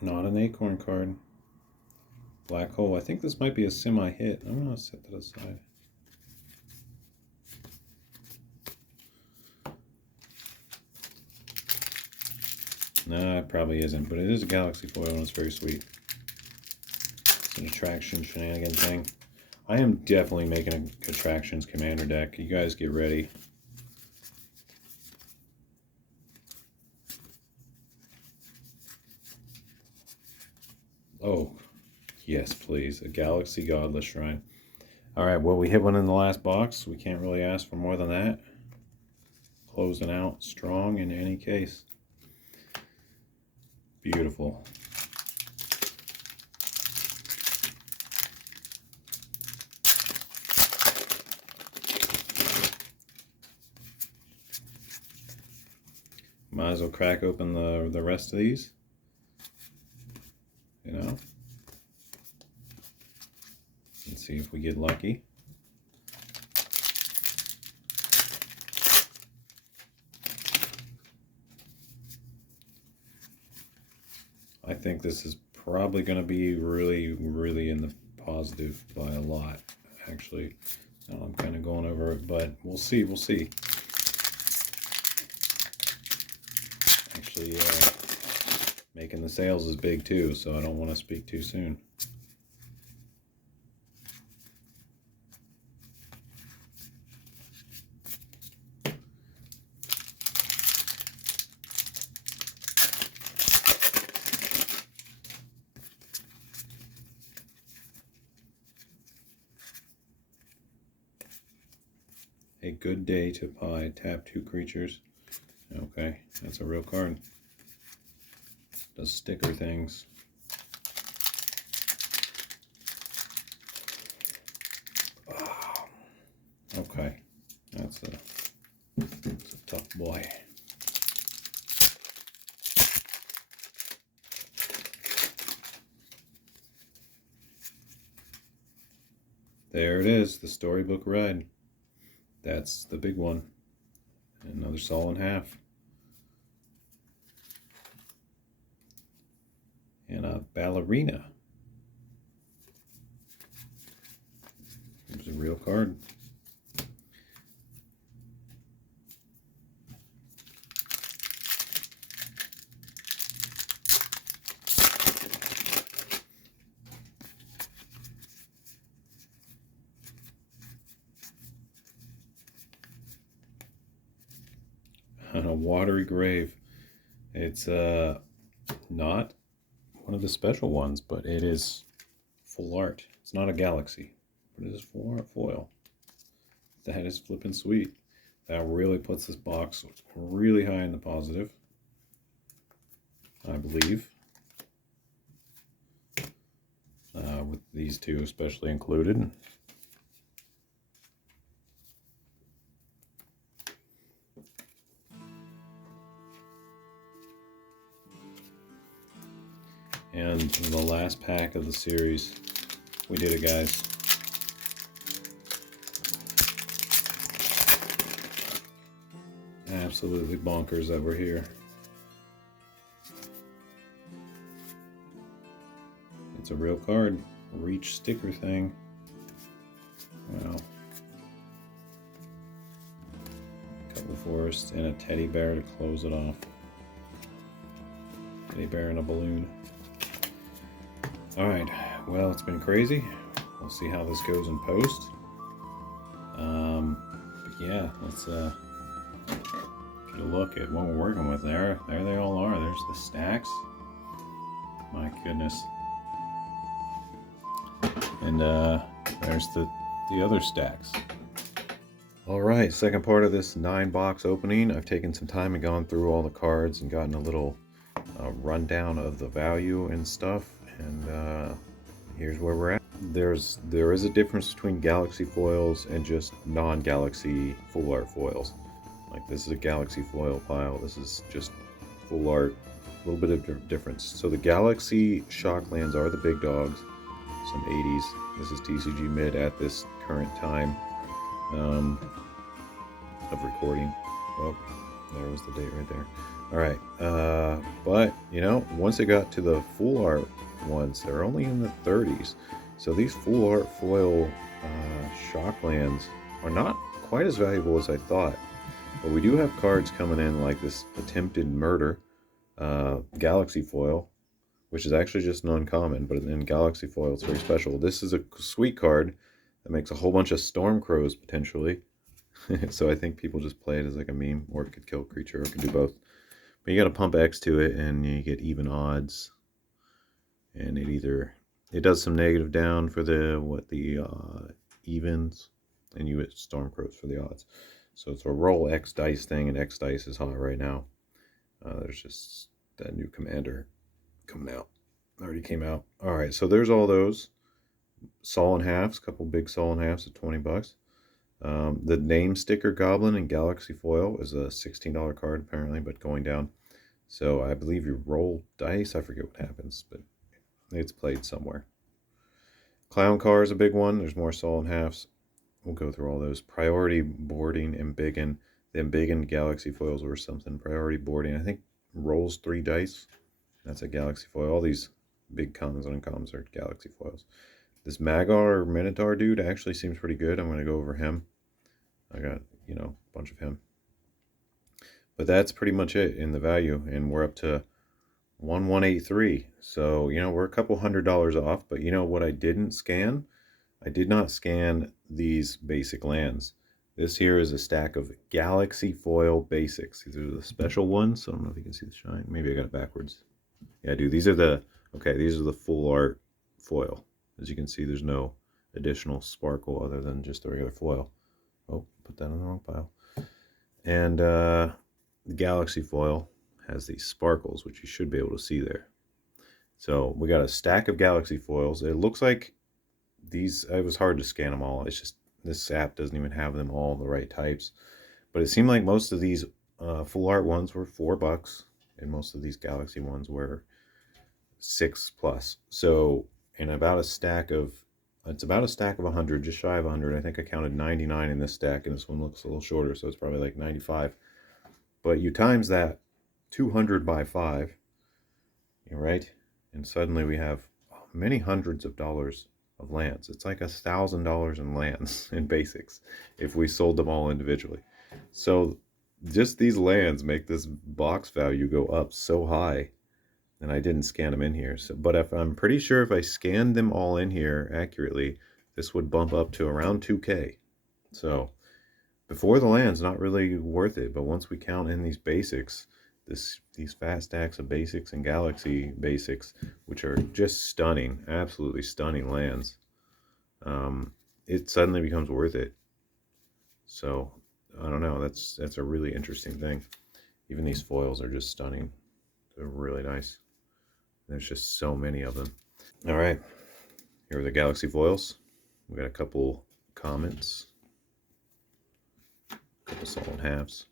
Not an acorn card. Black hole. I think this might be a semi-hit. I'm going to set that aside. Nah, it probably isn't, but it is a Galaxy Foil and it's very sweet. It's an attraction shenanigan thing. I am definitely making an attractions commander deck. You guys get ready. Oh, yes, please. A Galaxy Godless Shrine. Alright, well, we hit one in the last box. We can't really ask for more than that. Closing out strong in any case. Beautiful. might as well crack open the rest of these. You know? Let's see if we get lucky. I think this is probably going to be really, really in the positive by a lot, actually. I'm kind of going over it, but we'll see. We'll see. Actually, making the sales is big too, so I don't want to speak too soon. A good day to buy. Tap 2 creatures. Okay, that's a real card. Does sticker things. Oh, okay, that's a tough boy. There it is, the Storybook Red. That's the big one. Another Saw in half. And a Ballerina. It's a real card. On a Watery Grave. It's not one of the special ones, but it is full art. It's not a galaxy, but it is full art foil. That is flippin' sweet. That really puts this box really high in the positive, I believe. With these two especially included. And the last pack of the series, we did it, guys. Absolutely bonkers that we're here. It's a real card. Reach sticker thing. Wow. Couple forests and a teddy bear to close it off. Teddy bear and a balloon. Alright, well, it's been crazy. We'll see how this goes in post. But yeah, let's get a look at what we're working with there. There they all are. There's the stacks. My goodness. And there's the other stacks. Alright, second part of this 9-box opening. I've taken some time and gone through all the cards and gotten a little rundown of the value and stuff. And here's where we're at. There is a difference between galaxy foils and just non-galaxy full art foils. Like, this is a galaxy foil pile. This is just full art. A little bit of difference. So the galaxy Shocklands are the big dogs. Some 80s. This is TCG mid at this current time of recording. Oh, there was the date right there. Alright, but, you know, once it got to the full art ones, they're only in the 30s. So these full art foil Shocklands are not quite as valuable as I thought. But we do have cards coming in like this Attempted Murder Galaxy foil, which is actually just an uncommon, but in Galaxy foil it's very special. This is a sweet card that makes a whole bunch of Stormcrows potentially. So I think people just play it as like a meme, or it could kill a creature, or it could do both. But you got to pump X to it, and you get even odds. And it does some negative down for the evens, and you get Stormcrows for the odds. So it's a roll X dice thing, and X dice is hot right now. There's just that new commander coming out. Already came out. All right, so there's all those. Saw in halves, couple big saw in halves at 20 bucks. The name sticker goblin in Galaxy foil is a $16 card apparently, but going down. So I believe you roll dice. I forget what happens, but it's played somewhere. Clown car is a big one. There's more Soul and Halves. We'll go through all those. Priority boarding and biggin. The embiggen galaxy foils or something. Priority boarding. I think rolls 3 dice. That's a galaxy foil. All these big commons and uncommons are galaxy foils. This Magar or Minotaur dude actually seems pretty good. I'm going to go over him. I got, you know, a bunch of him. But that's pretty much it in the value. And we're up to 1183. So, you know, we're a couple $100 off. But you know what I didn't scan? I did not scan these basic lands. This here is a stack of Galaxy Foil Basics. These are the special ones. So I don't know if you can see the shine. Maybe I got it backwards. Yeah, I do. These are the, okay, these are the full art foil. As you can see, there's no additional sparkle other than just the regular foil. Oh, put that in the wrong pile. And the Galaxy Foil has these sparkles, which you should be able to see there. So we got a stack of Galaxy Foils. It looks like these, it was hard to scan them all. It's just, this app doesn't even have them all the right types. But it seemed like most of these full art ones were $4, and most of these Galaxy ones were 6 plus. So, in about a stack of, it's about a stack of 100, just shy of 100. I think I counted 99 in this stack, and this one looks a little shorter, so it's probably like 95. But you times that 200 by 5, right? And suddenly we have many hundreds of dollars of lands. It's like $1,000 in lands in basics if we sold them all individually. So just these lands make this box value go up so high. And I didn't scan them in here. So, but if I'm pretty sure if I scanned them all in here accurately, this would bump up to around 2K. So before the land's not really worth it, but once we count in these basics, these fast stacks of basics and Galaxy basics, which are just stunning, absolutely stunning lands, it suddenly becomes worth it. So I don't know. That's a really interesting thing. Even these foils are just stunning. They're really nice. There's just so many of them. All right, here are the Galaxy foils. We got a couple comments, a couple solid halves.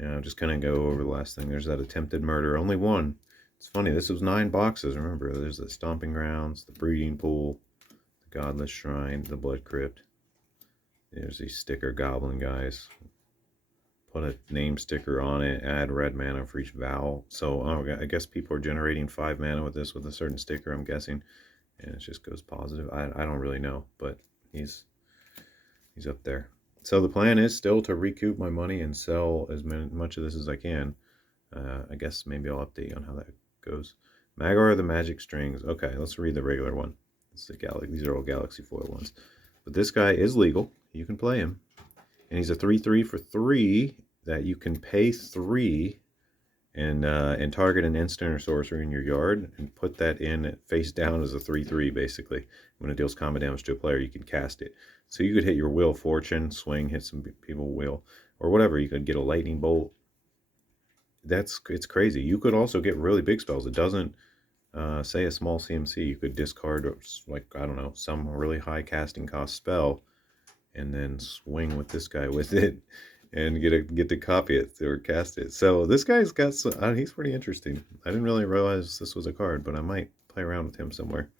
Yeah, I'm just gonna go over the last thing. There's that attempted murder, only one. It's funny, this was 9 boxes. Remember, there's the stomping grounds, the breeding pool, the godless shrine, the blood crypt. There's these sticker goblin guys. Put a name sticker on it, add red mana for each vowel. So I guess people are generating 5 mana with this with a certain sticker, I'm guessing. And it just goes positive. I don't really know, but he's up there. So the plan is still to recoup my money and sell as much of this as I can. I guess maybe I'll update you on how that goes. Magar the magic strings. Okay, let's read the regular one. It's the these are all Galaxy foil ones. But this guy is legal. You can play him. And he's a 3/3 for 3 that you can pay 3 and target an instant or sorcery in your yard and put that in face down as a 3/3 basically. When it deals combat damage to a player, you can cast it. So you could hit your Wheel of Fortune, swing, hit some people wheel, or whatever. You could get a lightning bolt. It's crazy. You could also get really big spells. It doesn't say a small CMC. You could discard, like, I don't know, some really high casting cost spell and then swing with this guy with it and get to copy it or cast it. So this guy's got some, he's pretty interesting. I didn't really realize this was a card, but I might play around with him somewhere.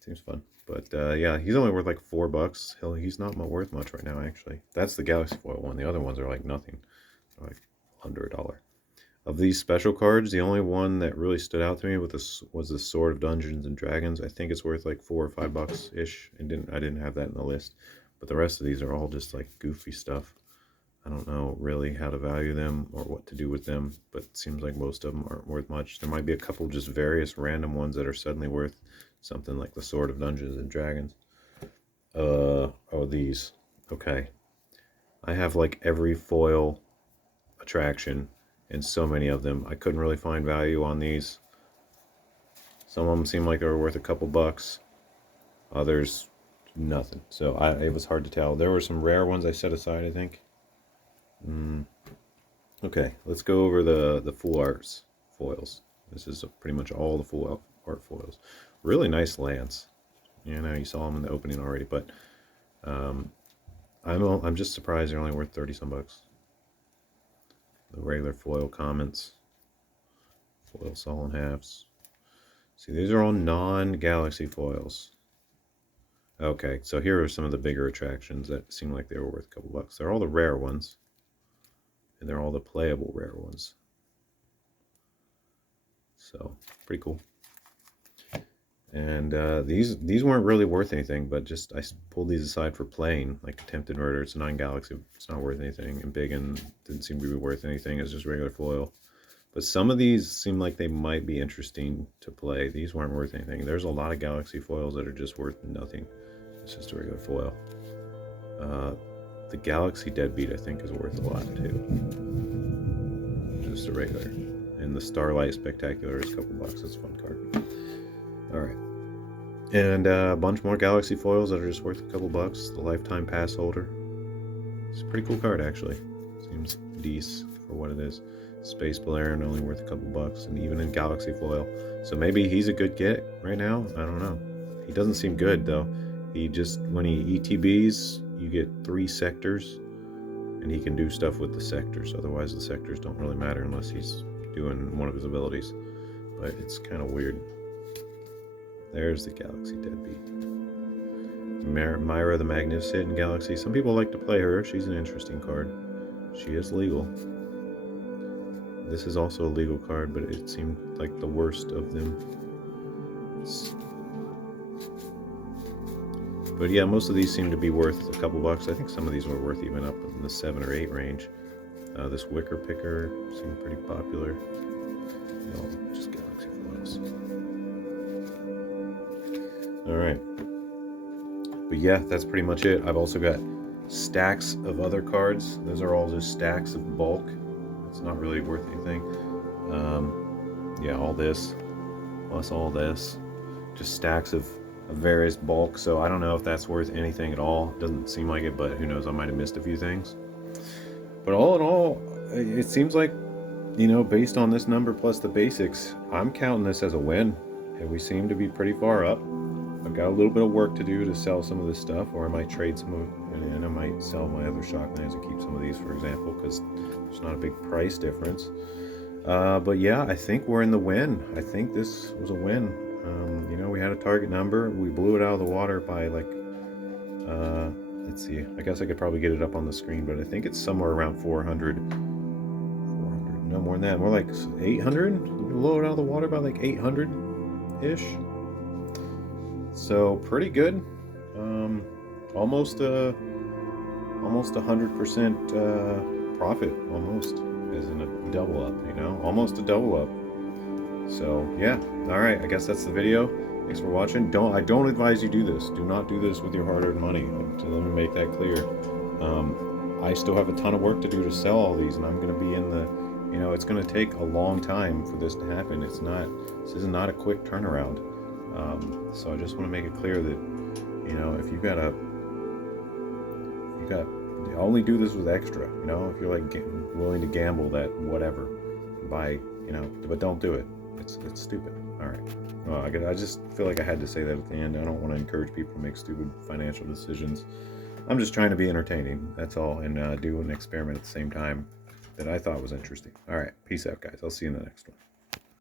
Seems fun. But yeah, he's only worth like $4. He's not worth much right now, actually. That's the Galaxy Foil one. The other ones are like nothing. They're like under $1. Of these special cards, the only one that really stood out to me with this was the Sword of Dungeons and Dragons. I think it's worth like $4 or $5 ish, and I didn't have that in the list. But the rest of these are all just like goofy stuff. I don't know really how to value them or what to do with them, but it seems like most of them aren't worth much. There might be a couple just various random ones that are suddenly worth something, like the Sword of Dungeons and Dragons. Oh, these. Okay. I have like every foil attraction and so many of them. I couldn't really find value on these. Some of them seem like they were worth a couple bucks. Others, nothing. So it was hard to tell. There were some rare ones I set aside, I think. Okay, let's go over the full arts foils. This is pretty much all the full art foils. Really nice lands. You know, you saw them in the opening already, but I'm just surprised they're only worth 30 some bucks. The regular foil comments. Foil solid halves. See, these are all non-Galaxy foils. Okay, so here are some of the bigger attractions that seem like they were worth a couple bucks. They're all the rare ones. And they're all the playable rare ones. So, pretty cool. And these weren't really worth anything, but just I pulled these aside for playing, like Attempted Murder. It's non-Galaxy, it's not worth anything. And Big and didn't seem to be worth anything. It's just regular foil. But some of these seem like they might be interesting to play. These weren't worth anything. There's a lot of Galaxy foils that are just worth nothing. It's just a regular foil. The Galaxy Deadbeat, I think, is worth a lot too. Just a regular. And the Starlight Spectacular is a couple bucks. It's a fun card. Alright. And a bunch more Galaxy foils that are just worth a couple bucks. The Lifetime Pass Holder. It's a pretty cool card, actually. Seems decent for what it is. Space Balerion only worth a couple bucks, and even in Galaxy foil. So maybe he's a good get right now. I don't know. He doesn't seem good though. He just, when he ETBs, you get 3 sectors, and he can do stuff with the sectors. Otherwise, the sectors don't really matter unless he's doing one of his abilities. But it's kind of weird. There's the Galaxy Deadbeat. Myra the Magnificent in Galaxy. Some people like to play her. She's an interesting card. She is legal. This is also a legal card, but it seemed like the worst of them. But yeah, most of these seem to be worth a couple bucks. I think some of these were worth even up in the 7 or 8 range. This Wicker Picker seemed pretty popular. You know, just Galaxy foils. Alright. But yeah, that's pretty much it. I've also got stacks of other cards. Those are all just stacks of bulk. It's not really worth anything. Yeah, all this plus all this, just stacks of various bulk. So I don't know if that's worth anything at all. Doesn't seem like it, but who knows, I might have missed a few things. But all in all, it seems like, you know, based on this number plus the basics, I'm counting this as a win, and we seem to be pretty far up. I've got a little bit of work to do to sell some of this stuff, or I might trade some of it, and I might sell my other Shocklands and keep some of these, for example, because there's not a big price difference. But yeah, I think we're in the win. I think this was a win. You know, we had a target number. We blew it out of the water by like, let's see, I guess I could probably get it up on the screen, but I think it's somewhere around 400, no more than that, more like 800. We blew it out of the water by like 800-ish. So pretty good. Almost 100% profit, almost, as in a double up, you know, almost a double up. So yeah, all right, I guess that's the video. Thanks for watching. I don't advise you do this. Do not do this with your hard-earned money. Let me make that clear. I still have a ton of work to do to sell all these, and I'm going to be in the, you know, it's going to take a long time for this to happen. This is not a quick turnaround. So I just want to make it clear that, you know, if you got only do this with extra, you know, if you're like willing to gamble that whatever, buy, you know, but don't do it. It's stupid. All right. Well, I just feel like I had to say that at the end. I don't want to encourage people to make stupid financial decisions. I'm just trying to be entertaining. That's all, and do an experiment at the same time that I thought was interesting. All right. Peace out, guys. I'll see you in the next one.